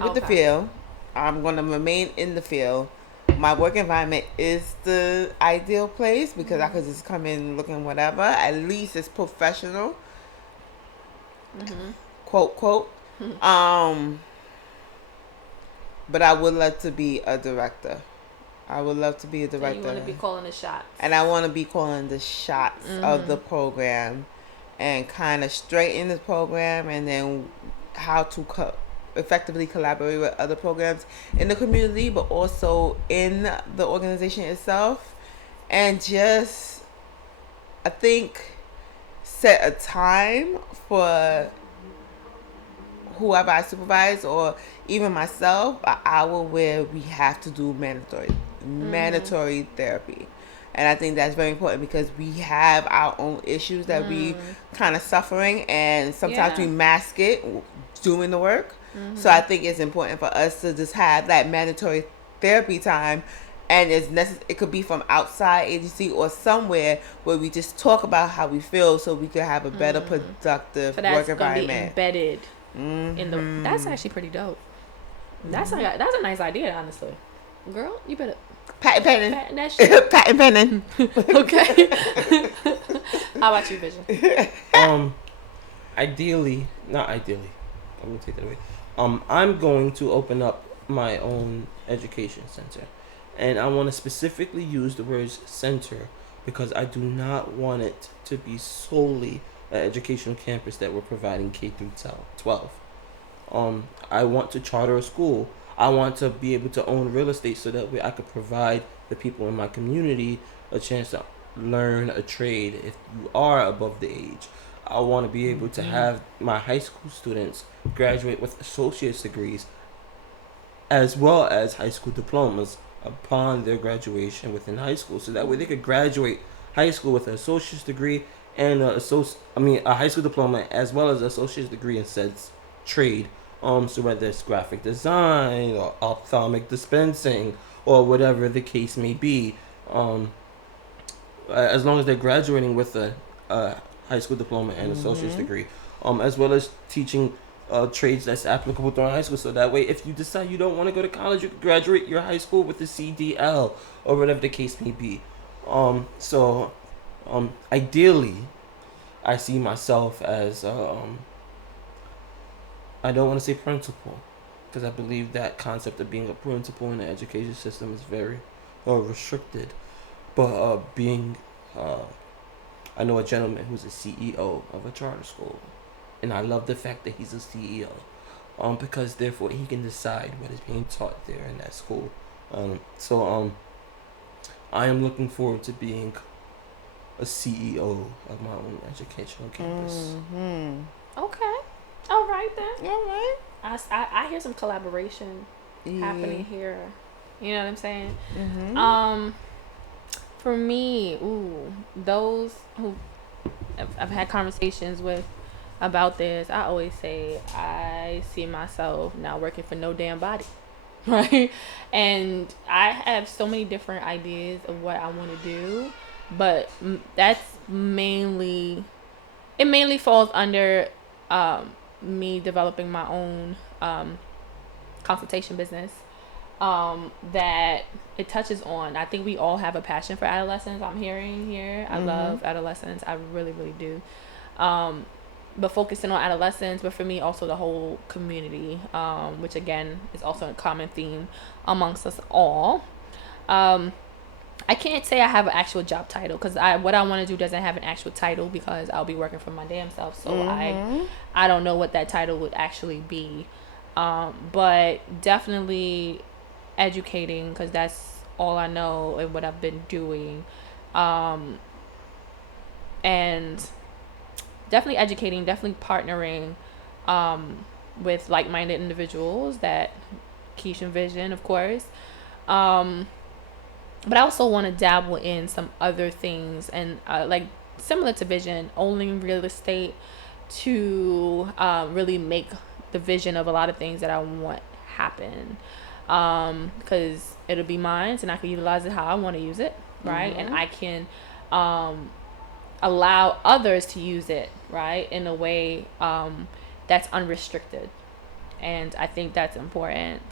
with the field. I'm going to remain in the field. My work environment is the ideal place because I could just come in looking whatever. At least it's professional. Quote. But I would love to be a director. I would love to be a director. So you want to be calling the shots. And I want to be calling the shots of the program and kind of straighten the program, and then how to effectively collaborate with other programs in the community, but also in the organization itself. And just, I think, set a time for whoever I supervise or even myself, an hour where we have to do mandatory therapy. And I think that's very important because we have our own issues that we kind of suffering, and sometimes we mask it doing the work. So I think it's important for us to just have that mandatory therapy time, and it could be from outside agency or somewhere where we just talk about how we feel so we could have a better productive work environment. Be embedded That's actually pretty dope. That's a nice idea, honestly. Girl, you better patent pending. patent that shit. Patent pending. Okay. How about you, Vision? Not ideally. I'm gonna take that away. I'm going to open up my own education center, and I want to specifically use the words center because I do not want it to be solely an educational campus that we're providing K through 12. I want to charter a school. I want to be able to own real estate so that way I could provide the people in my community a chance to learn a trade if you are above the age. I want to be able to have my high school students graduate with associate's degrees as well as high school diplomas upon their graduation within high school. So that way they could graduate high school with an associate's degree and a high school diploma as well as an associate's degree in said trade. So whether it's graphic design or ophthalmic dispensing or whatever the case may be, as long as they're graduating with a high school diploma and associate's degree, as well as teaching trades that's applicable throughout high school. So that way, if you decide you don't want to go to college, you can graduate your high school with a CDL or whatever the case may be. Ideally, I see myself as I don't want to say principal, because I believe that concept of being a principal in the education system is very restricted. But I know a gentleman who's a CEO of a charter school, and I love the fact that he's a CEO, because therefore he can decide what is being taught there in that school. I am looking forward to being a CEO of my own educational campus. Okay. All right then. All right. I hear some collaboration happening here. You know what I'm saying? For me, those who I've had conversations with about this, I always say I see myself not working for no damn body, right? And I have so many different ideas of what I want to do, but it mainly falls under me developing my own consultation business that it touches on. I think we all have a passion for adolescents. I'm hearing here. I love adolescents. I really, really do. But focusing on adolescents, but for me also the whole community, which again is also a common theme amongst us all. I can't say I have an actual job title because what I want to do doesn't have an actual title because I'll be working for my damn self. So I don't know what that title would actually be. But definitely educating because that's all I know and what I've been doing. And definitely educating, definitely partnering with like-minded individuals that Keesh and Vision, of course. But I also want to dabble in some other things and like similar to Vision, owning real estate to really make the vision of a lot of things that I want happen. Because it'll be mine and I can utilize it how I want to use it, right? And I can allow others to use it, right, in a way that's unrestricted. And I think that's important.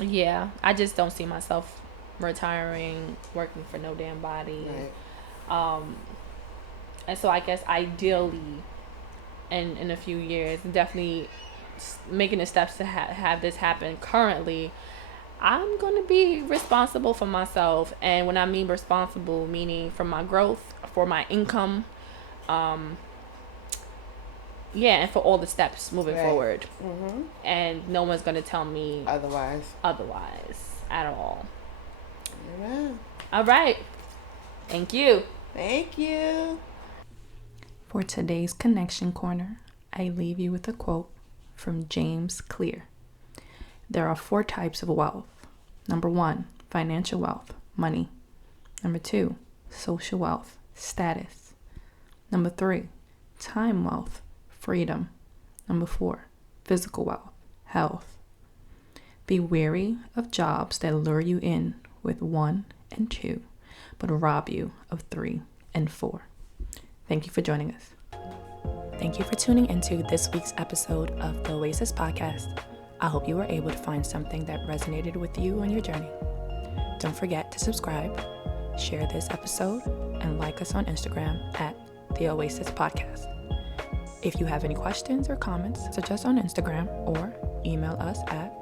Yeah, I just don't see myself retiring, working for no damn body. Right. And so I guess ideally in a few years, definitely making the steps to have this happen currently, I'm going to be responsible for myself. And when I mean responsible, meaning for my growth, for my income, and for all the steps moving forward. And no one's going to tell me otherwise at all. Amen. All right. Thank you. Thank you. For today's Connection Corner, I leave you with a quote from James Clear. There are 4 types of wealth. Number 1, financial wealth, money. Number 2, social wealth, status. Number 3, time wealth, freedom. Number 4, physical wealth, health. Be wary of jobs that lure you in with 1 and 2, but rob you of 3 and 4. Thank you for joining us. Thank you for tuning into this week's episode of the Oasis Podcast. I hope you were able to find something that resonated with you on your journey. Don't forget to subscribe, share this episode, and like us on Instagram at the Oasis Podcast. If you have any questions or comments, suggest on Instagram or email us at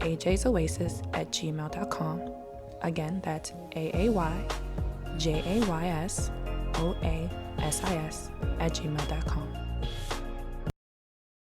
ajaysoasis@gmail.com. Again, that's AAYJAYSOASIS@gmail.com.